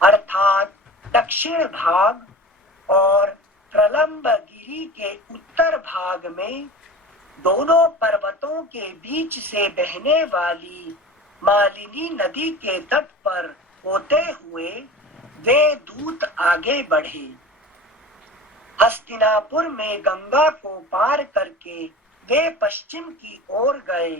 अर्थात दक्षिण भाग और प्रलंबगिरी के उत्तर भाग में दोनों पर्वतों के बीच से बहने वाली मालिनी नदी के तट पर होते हुए वे दूत आगे बढ़े। हस्तिनापुर में गंगा को पार करके वे पश्चिम की ओर गए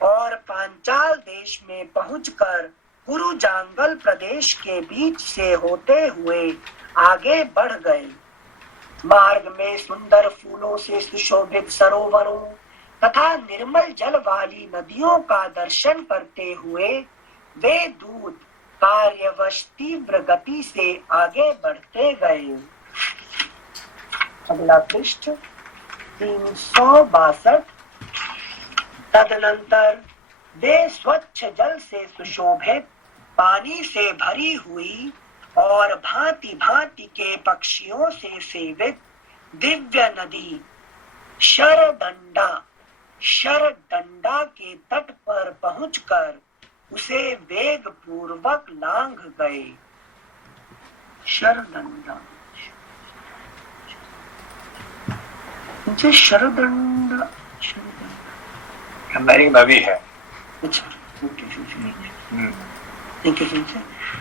और पांचाल देश में पहुंचकर कुरु जांगल प्रदेश के बीच से होते हुए आगे बढ़ गए। मार्ग में सुंदर फूलों से सुशोभित सरोवरों तथा निर्मल जल वाली नदियों का दर्शन करते हुए वे दूत कार्यवश तीव्र गति से आगे बढ़ते गए। अगला पृष्ठ 362। तदनंतर वे स्वच्छ स्वच्छ जल से सुशोभित, पानी से भरी हुई और भांति भांति के पक्षियों से सेवित दिव्य नदी शरदंडा के तट पर पहुंचकर उसे वेग पूर्वक लांघ गए। शरदंडा शरदंडा एक नदी है। अच्छा,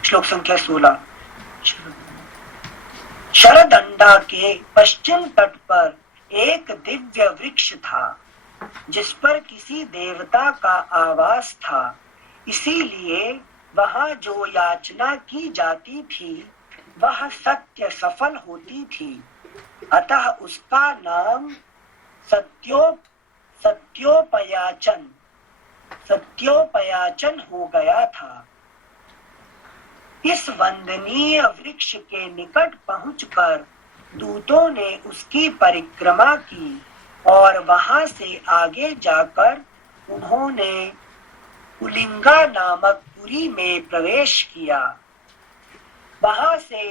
श्लोक संख्या 16। शरदंडा के पश्चिम तट पर एक दिव्य वृक्ष था जिस पर किसी देवता का आवास था, इसीलिए वहां जो याचना की जाती थी वह सत्य सफल होती थी। अतः उसका नाम सत्योपयाचन हो गया था। इस वंदनीय वृक्ष के निकट पहुंचकर दूतों ने उसकी परिक्रमा की और वहां से आगे जाकर उन्होंने उलिंगा नामक पुरी में प्रवेश किया। वहां से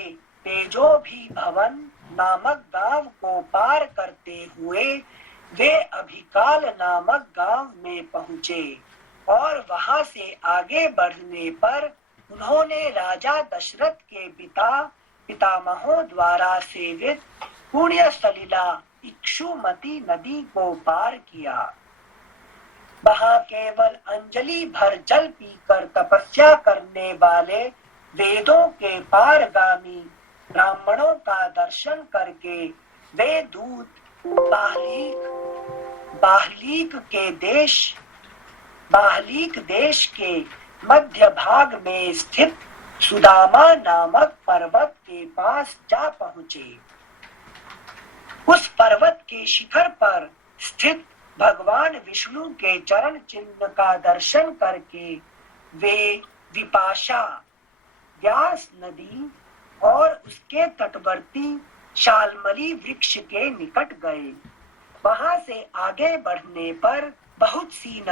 तेजोभी भवन नामक गांव को पार करते हुए वे अभिकाल नामक गांव में पहुंचे और वहां से आगे बढ़ने पर उन्होंने राजा दशरथ के पितामहों द्वारा सेवित पुण्य सलिला इक्षुमती नदी को पार किया। वहां केवल अंजलि भर जल पीकर तपस्या करने वाले वेदों के पारगामी ब्राह्मणों का दर्शन करके वे दूत बाहलीक देश के मध्य भाग में स्थित सुदामा नामक पर्वत के पास जा पहुंचे। उस पर्वत के शिखर पर स्थित भगवान विष्णु के चरण चिन्ह का दर्शन करके वे विपाशा व्यास नदी और उसके तटवर्ती शालमली वृक्ष के निकट गए। वहां से आगे बढ़ने पर बहुत सी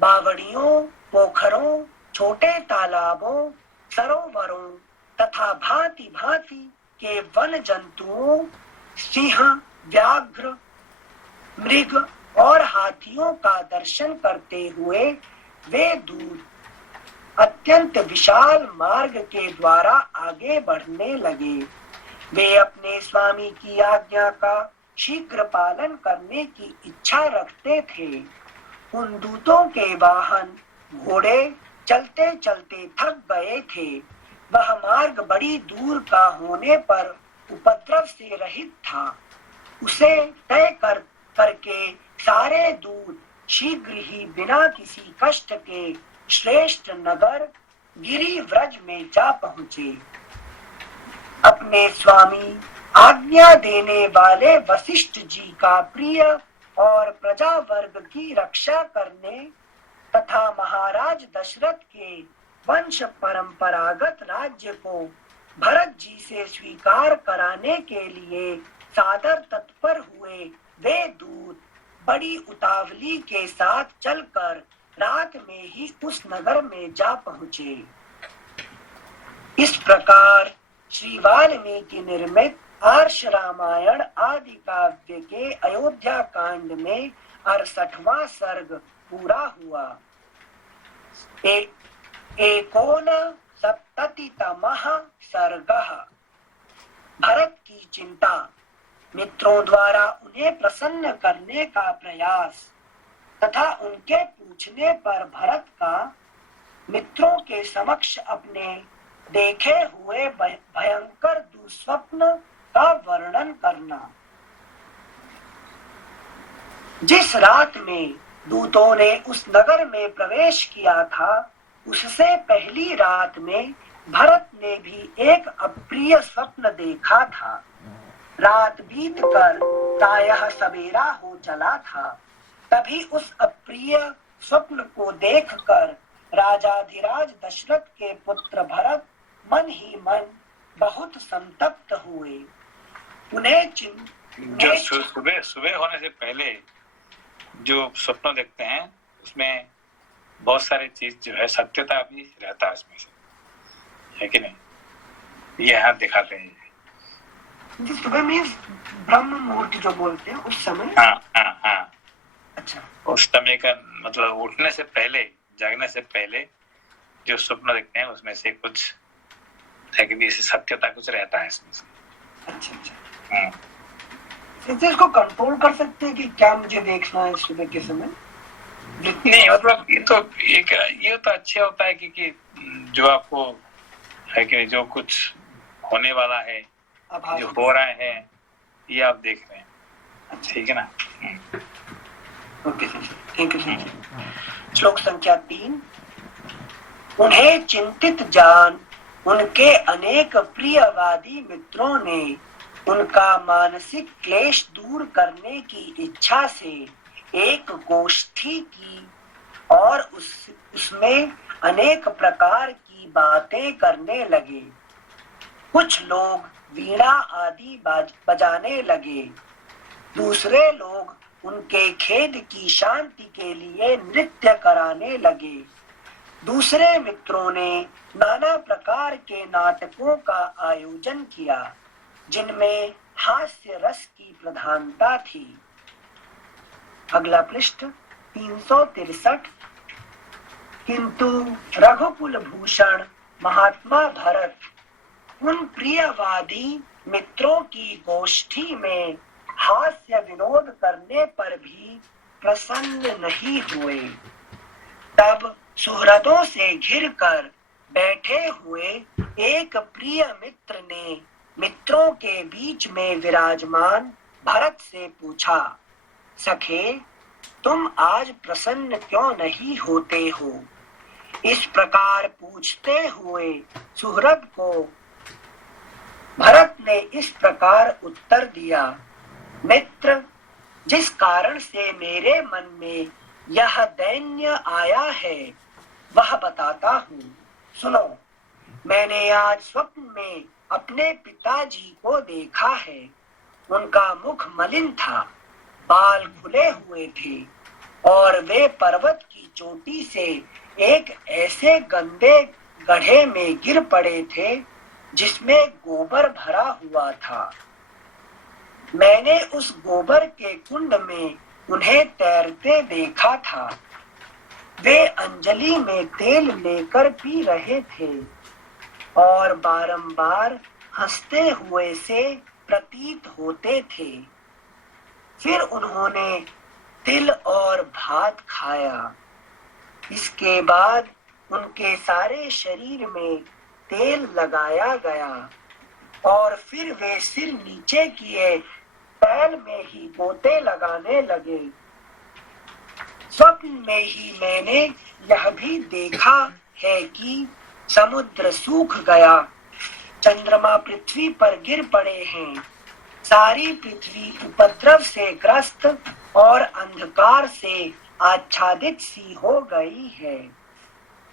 बावड़ियों, पोखरों, छोटे तालाबों, सरोवरों तथा भांति भांति के वन जंतुओं, सिंह, व्याघ्र, मृग और हाथियों का दर्शन करते हुए वे दूर अत्यंत विशाल मार्ग के द्वारा आगे बढ़ने लगे। वे अपने स्वामी की आज्ञा का शीघ्र पालन करने की इच्छा रखते थे। उन दूतों के वाहन घोड़े चलते चलते थक गए थे। वह मार्ग बड़ी दूर का होने पर उपद्रव से रहित था। उसे तय करके सारे दूत शीघ्र ही बिना किसी कष्ट के श्रेष्ठ नगर गिरिव्रज में जा पहुंचे। अपने स्वामी आज्ञा देने वाले वशिष्ठ जी का प्रिय और प्रजा वर्ग की रक्षा करने तथा महाराज दशरथ के वंश परंपरागत राज्य को भरत जी से स्वीकार कराने के लिए सादर तत्पर हुए वे दूत बड़ी उतावली के साथ चलकर रात में ही उस नगर में जा पहुंचे। इस प्रकार श्री वाल्मीकि निर्मित आर्ष रामायण आदि काव्य के अयोध्या कांड में 68वां सर्ग पूरा हुआ। 69तमः सर्गः। भरत की चिंता, मित्रों द्वारा उन्हें प्रसन्न करने का प्रयास तथा उनके पूछने पर भरत का मित्रों के समक्ष अपने देखे हुए भयंकर दुस्वप्न का वर्णन करना। जिस रात में दूतों ने उस नगर में प्रवेश किया था, उससे पहली रात में भरत ने भी एक अप्रिय स्वप्न देखा था। रात बीतकर प्रायः सवेरा हो चला था। तभी उस अप्रिय स्वप्न को देखकर राजाधिराज दशरथ के पुत्र भरत मन ही मन बहुत संतप्त हुए। उन्हें जो सुबह होने से पहले जो स्वप्न देखते हैं उसमें बहुत सारी चीज जो है सत्यता भी रहता है इसमें से, है कि नहीं? ये यहाँ दिखाते हैं। जिस सुबह में ब्रह्म मुहूर्त जो बोलते हैं उस समय। हाँ। अच्छा, उस समय का मतलब उठने से पहले, जागने से पहले जो स्वप्न देखते हैं उसमें से कुछ है कि नहीं, सत्यता कुछ रहता है इसमें से। अच्छा। इसको कंट्रोल कर सकते हैं कि क्या मुझे देखना है सुबह के समय? नहीं, मतलब ये तो अच्छा होता है क्योंकि जो आपको है कि नहीं, जो कुछ होने वाला है, जो हो रहा है, ये आप देख रहे हैं। ठीक है ना? Okay sir, thank you sir. श्लोक संख्या 3। उन्हें चिंतित जान उनके अनेक प्रियवादी मित्रों ने उनका मानसिक क्लेश दूर करने की इच्छा से एक गोष्ठी की और उसमें अनेक प्रकार की बातें करने लगे। कुछ लोग वीणा आदि बजाने लगे, दूसरे लोग उनके खेद की शांति के लिए नृत्य कराने लगे। दूसरे मित्रों ने नाना प्रकार के नाटकों का आयोजन किया जिनमें हास्य रस की प्रधानता थी। अगला पृष्ठ 363। किंतु रघुकुल भूषण महात्मा भरत उन प्रियवादी मित्रों की गोष्ठी में हास्य विनोद करने पर भी प्रसन्न नहीं हुए। तब सुहृदों से घिरकर बैठे हुए एक प्रिय मित्र ने मित्रों के बीच में विराजमान भरत से पूछा, सखे, तुम आज प्रसन्न क्यों नहीं होते हो? इस प्रकार पूछते हुए सुहृद को भरत ने इस प्रकार उत्तर दिया, मित्र, जिस कारण से मेरे मन में यह दैन्य आया है वह बताता हूँ, सुनो। मैंने आज स्वप्न में अपने पिताजी को देखा है। उनका मुख मलिन था, बाल खुले हुए थे और वे पर्वत की चोटी से एक ऐसे गंदे गड्ढे में गिर पड़े थे जिसमें गोबर भरा हुआ था। मैंने उस गोबर के कुंड में उन्हें तैरते देखा था। वे अंजलि में तेल लेकर पी रहे थे और बारंबार हंसते हुए से प्रतीत होते थे। फिर उन्होंने तिल और भात खाया। इसके बाद उनके सारे शरीर में तेल लगाया गया और फिर वे सिर नीचे किए पैर में ही गोते लगाने लगे। स्वप्न में ही मैंने यह भी देखा है कि समुद्र सूख गया, चंद्रमा पृथ्वी पर गिर पड़े हैं, सारी पृथ्वी उपद्रव से ग्रस्त और अंधकार से आच्छादित सी हो गई है।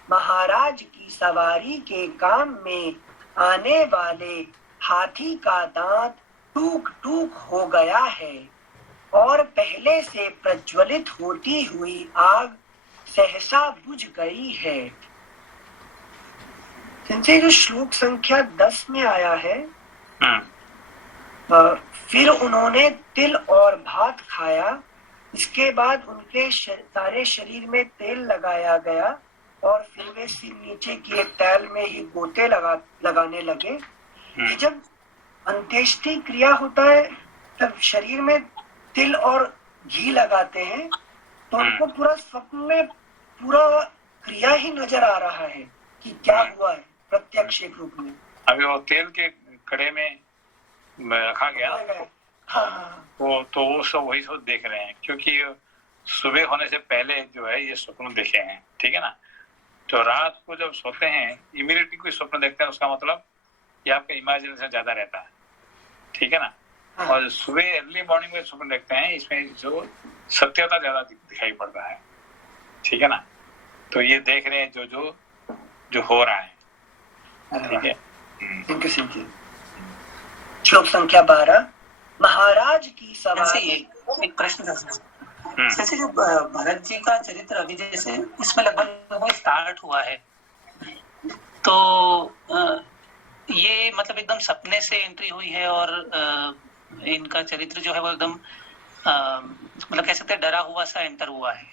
महाराज की सवारी के काम में आने वाले हाथी का दांत टूक टूक हो गया है और पहले से प्रज्वलित होती हुई आग सहसा बुझ गई है। जिनसे जो श्लोक संख्या 10 में आया है, फिर उन्होंने तिल और भात खाया। इसके बाद उनके सारे शरीर में तेल लगाया गया और फिर वे सिर नीचे किए तैल में ही गोते लगाने लगे। जब अंत्येष्टि क्रिया होता है तब शरीर में तिल और घी लगाते हैं, तो उनको पूरा स्वप्न में पूरा क्रिया ही नजर आ रहा है कि क्या हुआ है प्रत्यक्ष रूप में। अभी वो तेल के कड़े में रखा गया, तो वो सब वही सब देख रहे हैं क्योंकि सुबह होने से पहले जो है ये स्वप्न देखे हैं। ठीक है ना? तो रात को जब सोते हैं इमीडिएटली कोई स्वप्न देखते हैं, उसका मतलब ये आपका इमेजिनेशन ज्यादा रहता है। ठीक है ना? और सुबह अर्ली मॉर्निंग में स्वप्न देखते हैं, इसमें जो सत्यता ज्यादा दिखाई पड़ता है। ठीक है ना? तो ये देख रहे हैं जो हो रहा है। ठीक है? श्लोक संख्या 12। महाराज की सवारी। एक प्रश्न जैसे जो भरत जी का चरित्र अभी जैसे इसमें लगभग स्टार्ट हुआ है, तो ये मतलब एकदम सपने से एंट्री हुई है और इनका चरित्र जो है वो एकदम मतलब कह सकते हैं डरा हुआ सा एंटर हुआ है।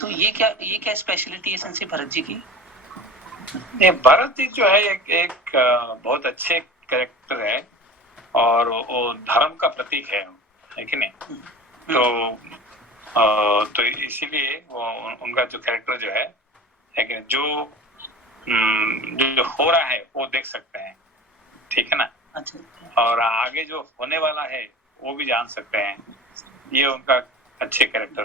तो ये क्या स्पेशलिटी है संसी भरत जी की? ये भरत जी जो है एक बहुत अच्छे कैरेक्टर है और वो धर्म का प्रतीक है कि नहीं? तो इसीलिए वो उनका जो कैरेक्टर जो है कि जो हो रहा है वो देख सकते हैं, ठीक है ना? अच्छा। और आगे जो होने वाला है वो भी जान सकते हैं, ये उनका अच्छे कैरेक्टर।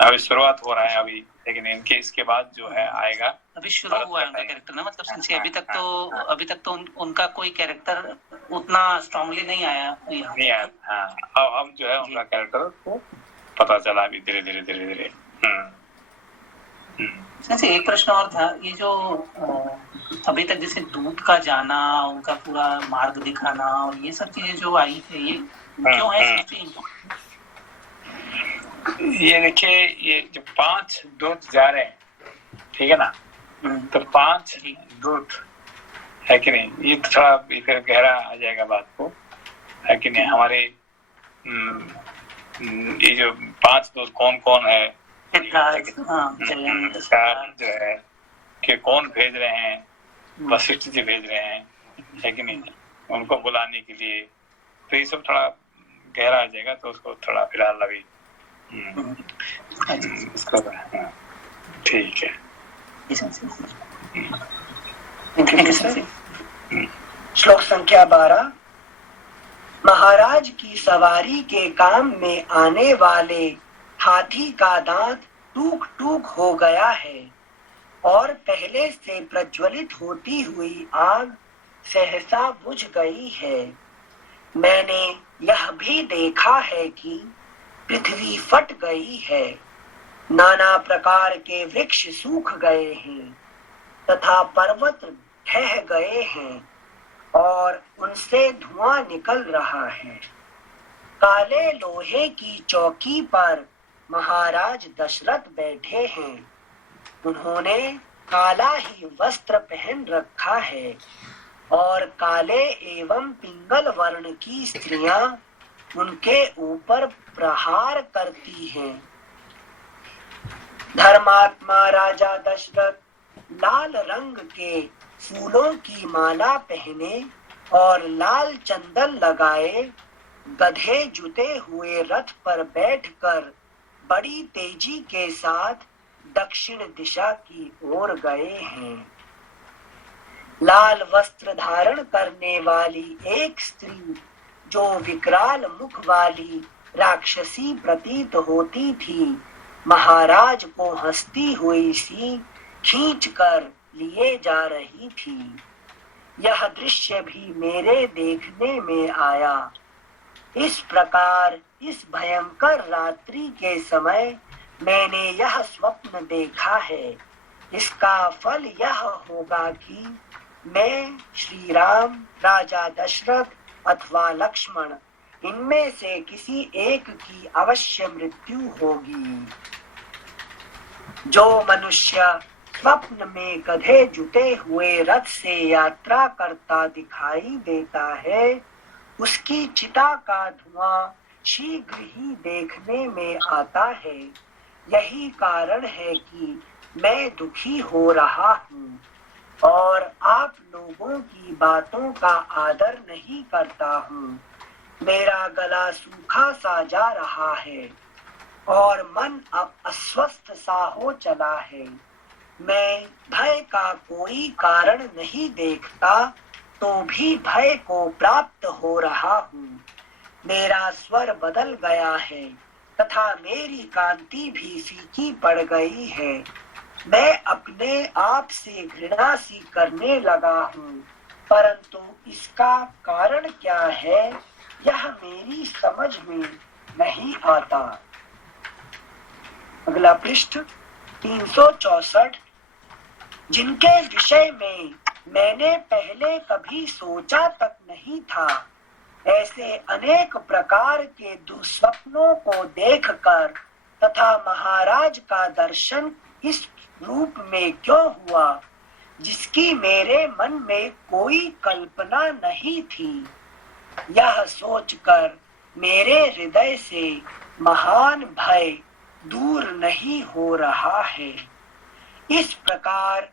अभी शुरुआत हो रहा है अभी, लेकिन इनके इसके बाद जो है आएगा। अभी शुरू हुआ है उनका कैरेक्टर ना, मतलब सिंसी अभी तक तो उनका कोई कैरेक्टर उतना स्ट्रांगली नहीं आया नहीं आया। हाँ, अब जो है उनका कैरेक्टर को पता चला अभी धीरे धीरे। सिंसी एक प्रश्न और था, ये जो अभी तक जैसे दूत का जाना, उनका पूरा मार्ग दिखाना और ये सब चीजें जो आई है, ये क्यों है? ये देखिए, ये जो 5 दूत जा रहे हैं, ठीक है ना? तो 5 दूत है कि नहीं, ये थोड़ा फिर गहरा आ जाएगा बात को, है कि नहीं? हमारे ये जो 5 दूत कौन है, जो है कि कौन भेज रहे हैं? वशिष्ठ जी भेज रहे हैं, है कि नहीं, उनको बुलाने के लिए। तो ये सब थोड़ा गहरा आ जाएगा, तो उसको थोड़ा फिलहाल अभी ठीक है। श्लोक संख्या 12। महाराज की सवारी के काम में आने वाले हाथी का दांत टूक हो गया है और पहले से प्रज्वलित होती हुई आग सहसा बुझ गई है। मैंने यह भी देखा है कि पृथ्वी फट गई है, नाना प्रकार के वृक्ष सूख गए हैं तथा पर्वत ढह गए हैं और उनसे धुआं निकल रहा है। काले लोहे की चौकी पर महाराज दशरथ बैठे हैं। उन्होंने काला ही वस्त्र पहन रखा है और काले एवं पिंगल वर्ण की स्त्रियां उनके ऊपर प्रहार करती हैं। धर्मात्मा राजा दशरथ लाल रंग के फूलों की माला पहने और लाल चंदन लगाए गधे जुते हुए रथ पर बैठकर बड़ी तेजी के साथ दक्षिण दिशा की ओर गए हैं। लाल वस्त्र धारण करने वाली एक स्त्री जो विकराल मुख वाली राक्षसी प्रतीत होती थी, महाराज को हंसती हुई सी खींचकर लिए जा रही थी। यह दृश्य भी मेरे देखने में आया। इस प्रकार इस भयंकर रात्रि के समय मैंने यह स्वप्न देखा है। इसका फल यह होगा कि मैं, श्री राम, राजा दशरथ अथवा लक्ष्मण, इनमें से किसी एक की अवश्य मृत्यु होगी। जो मनुष्य स्वप्न में गधे जुटे हुए रथ से यात्रा करता दिखाई देता है, उसकी चिता का धुआं शीघ्र ही देखने में आता है। यही कारण है कि मैं दुखी हो रहा हूँ और आप लोगों की बातों का आदर नहीं करता हूँ। मेरा गला सूखा सा जा रहा है और मन अब अस्वस्थ सा हो चला है। मैं भय का कोई कारण नहीं देखता, तो भी भय को प्राप्त हो रहा हूँ। मेरा स्वर बदल गया है तथा मेरी कांति भी फीकी पड़ गई है। मैं अपने आप से घृणा सी करने लगा हूँ, परंतु इसका कारण क्या है यह मेरी समझ में नहीं आता। अगला पृष्ठ 364। जिनके विषय में मैंने पहले कभी सोचा तक नहीं था, ऐसे अनेक प्रकार के दुस्वप्नों को देखकर तथा महाराज का दर्शन इस रूप में क्यों हुआ जिसकी मेरे मन में कोई कल्पना नहीं थी, यह सोचकर मेरे हृदय से महान भय दूर नहीं हो रहा है। इस प्रकार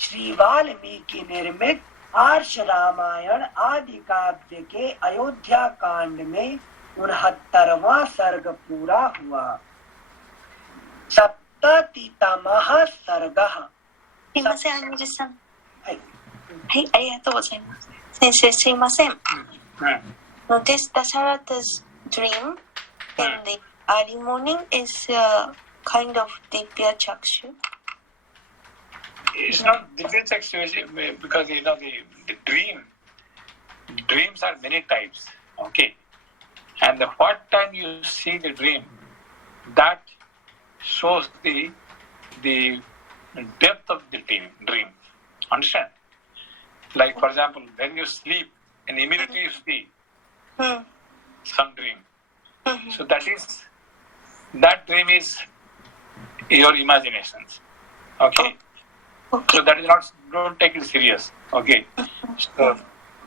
श्री वाल्मीकि निर्मित आर्ष रामायण आदि काव्य के अयोध्या कांड में 69वां सर्ग पूरा हुआ। 70तमः सर्गः। すいません、アニルさん。はい。はい、ありがとうございます。先生、すいません。This Dasharatha's dream in the early morning is kind of Divya Chakshu. It's not different situation because you know the dreams are many types, okay, and what time you see the dream, that shows the depth of the dream. Understand? Like for example, when you sleep and immediately you see some dream, so that dream is your imaginations, okay. So that is not, don't take it serious, okay. So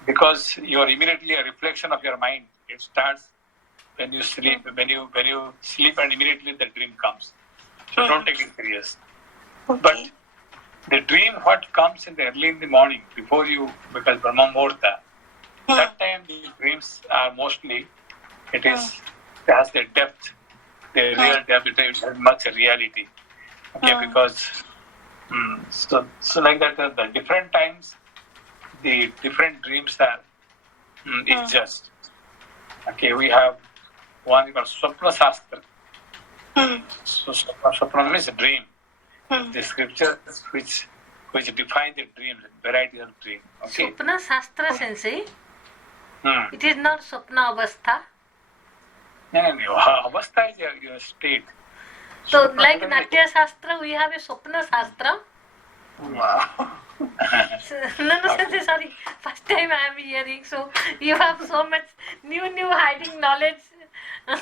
because you are immediately a reflection of your mind. It starts when you sleep. When you sleep and immediately the dream comes. So don't take it serious. But the dream what comes early in the morning before you, because Brahma Muhurta, that time the dreams are mostly, it has the depth, the real depth, it has much reality, okay, because so like that the different times the different dreams are exist. Okay, we have one called Swapna Shastra. So Swapna means a dream. The scriptures which define the dreams, variety of dream. Okay. Swapna Shastra sensei. It is not Swapna Avastha. No. Avastha is your state. So Swapna like is Natya Shastra, we have a Swapna Shastra. Wow. No, sensei, sorry. First time I am hearing. So you have so much new hiding knowledge.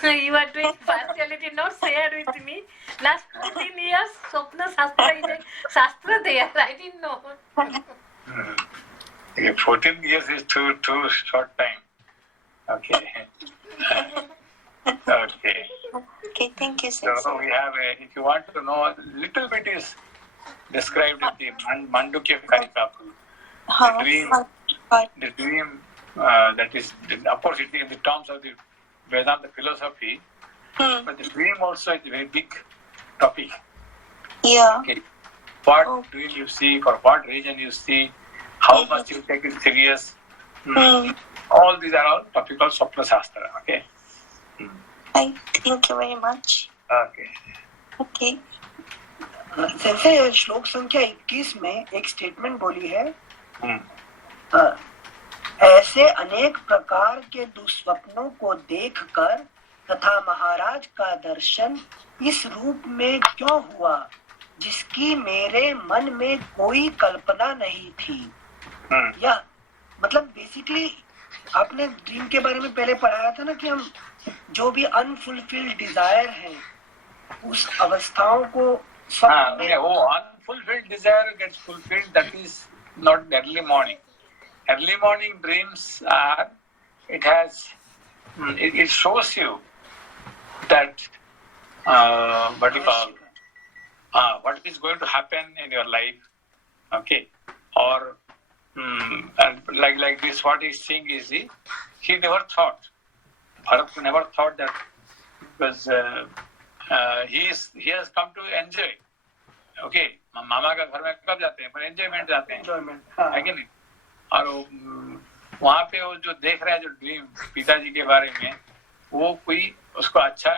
You are doing partiality, not shared with me. Last 14 years, Swapna Shastra is a Shastra there. I didn't know. Okay, 14 years is too short time. Okay. Okay. Okay, thank you, Sensei. So we have if you want to know, a little bit is described in the Mandukya Karikapu. The dream that is, of course, it is in the terms of the Vedanta philosophy, but the dream also is a very big topic. Yeah. Okay. What dream you see, for what reason you see, how much you take it serious. All these are all topical Swapna Shastra. Okay. Thank you very much. Okay. Okay. सेंसे श्लोक संख्या 21 में एक statement बोली है, ऐसे अनेक प्रकार के दुस्वप्नों को देखकर तथा महाराज का दर्शन इस रूप में क्यों हुआ जिसकी मेरे मन में कोई कल्पना नहीं थी। यह मतलब बेसिकली आपने ड्रीम के बारे में पहले पढ़ाया था ना कि हम जो भी अनफुलफिल्ड डिजायर है उस अवस्थाओं को unfulfilled desire gets fulfilled. That is not early morning. Early morning dreams are, it shows you that what you call what is going to happen in your life. Okay, or and like this, what he's saying is he never thought. Bharat never thought that because he has come to enjoy. Okay, मामा का घर में कब जाते हैं, पर enjoyment जाते हैं, है कि नहीं। और वहाँ पे वो जो देख रहा है जो ड्रीम पिताजी के बारे में, वो कोई उसको अच्छा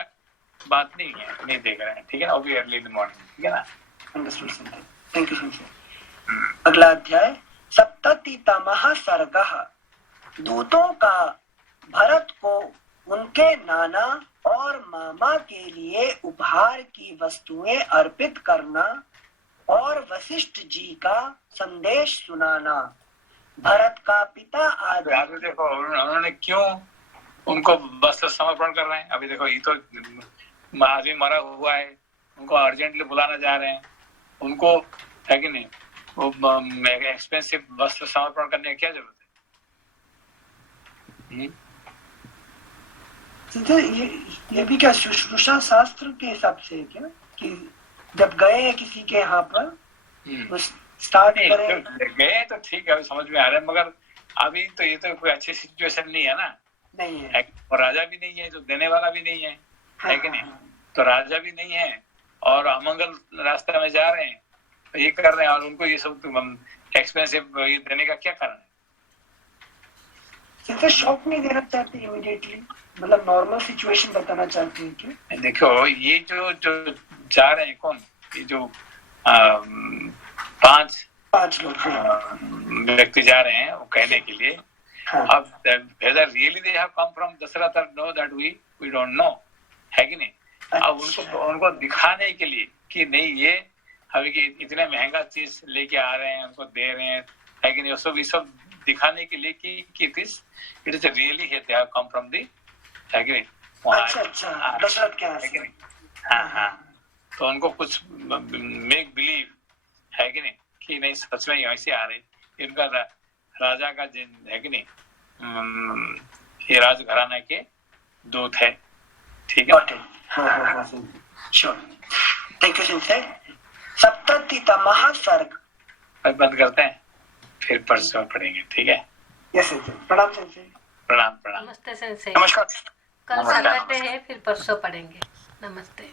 बात नहीं है, नहीं देख रहा है, ठीक है ना। वो भी अर्ली इन द मॉर्निंग, ठीक है ना। Understood sir, thank you sir. अगला अध्याय 70तमः सर्गः। दूतों का भरत को उनके नाना और मामा के लिए उपहार की वस्तुएं अर्पित करना और वशिष्ठ जी का संदेश सुनाना। भरत का पिता आदि देखो उन्होंने क्यों उनको वस्त्र समर्पण कर रहे हैं। अभी देखो, ये तो आदमी मरा हुआ है, उनको अर्जेंटली बुलाना जा रहे हैं, उनको है कि नहीं, वो एक्सपेंसिव वस्त्र समर्पण करने की क्या जरूरत है? ये भी क्या शुश्रूषा शास्त्र के हिसाब से है क्या, कि जब गए हैं किसी के यहाँ पर स्टार्ट करें? गए तो ठीक है, अभी समझ में आ रहा है, मगर अभी तो ये तो कोई अच्छी सिचुएशन नहीं है ना। नहीं है, और राजा भी नहीं है, जो देने वाला भी नहीं है, है कि नहीं? तो राजा भी नहीं है और अमंगल रास्ते में जा रहे हैं, तो ये कर रहे हैं, और उनको ये सब एक्सपेंसिव ये देने का क्या कारण है? शॉक नहीं देना चाहते इमीडिएटली, मतलब नॉर्मल सिचुएशन बताना चाहते हैं क्या? देखो, ये जो जा रहे हैं, कौन, ये जो 5 लोग व्यक्ति जा रहे हैं वो कहने के लिए, अब whether really they have come from Dasarath or no, that we don't know, है कि नहीं? अब उनको दिखाने के लिए कि नहीं, ये अभी कि इतने महंगा चीज लेके आ रहे हैं, उनको दे रहे हैं, है कि नहीं? ये सब दिखाने के लिए कि it is really they have come from the, है कि नहीं? अच्छा, दशरथ क्या है कि नहीं? हाँ, तो उनको कुछ मेक बिलीव, है कि नहीं, कि नहीं सच में ऐसे आ रहे, इनका राजा का है कि नहीं, ये राजघराने के दूत है, ठीक है? हाँ, श्योर, थैंक यू सिंसेर। सप्ततितमः सर्ग बंद करते हैं, फिर परसों पढ़ेंगे, ठीक है? यस सिंसेर, प्रणाम सिंसेर। प्रणाम। नमस्ते सेंसे। नमस्कार। कल सैटरडे है, फिर परसों पढ़ेंगे। नमस्ते।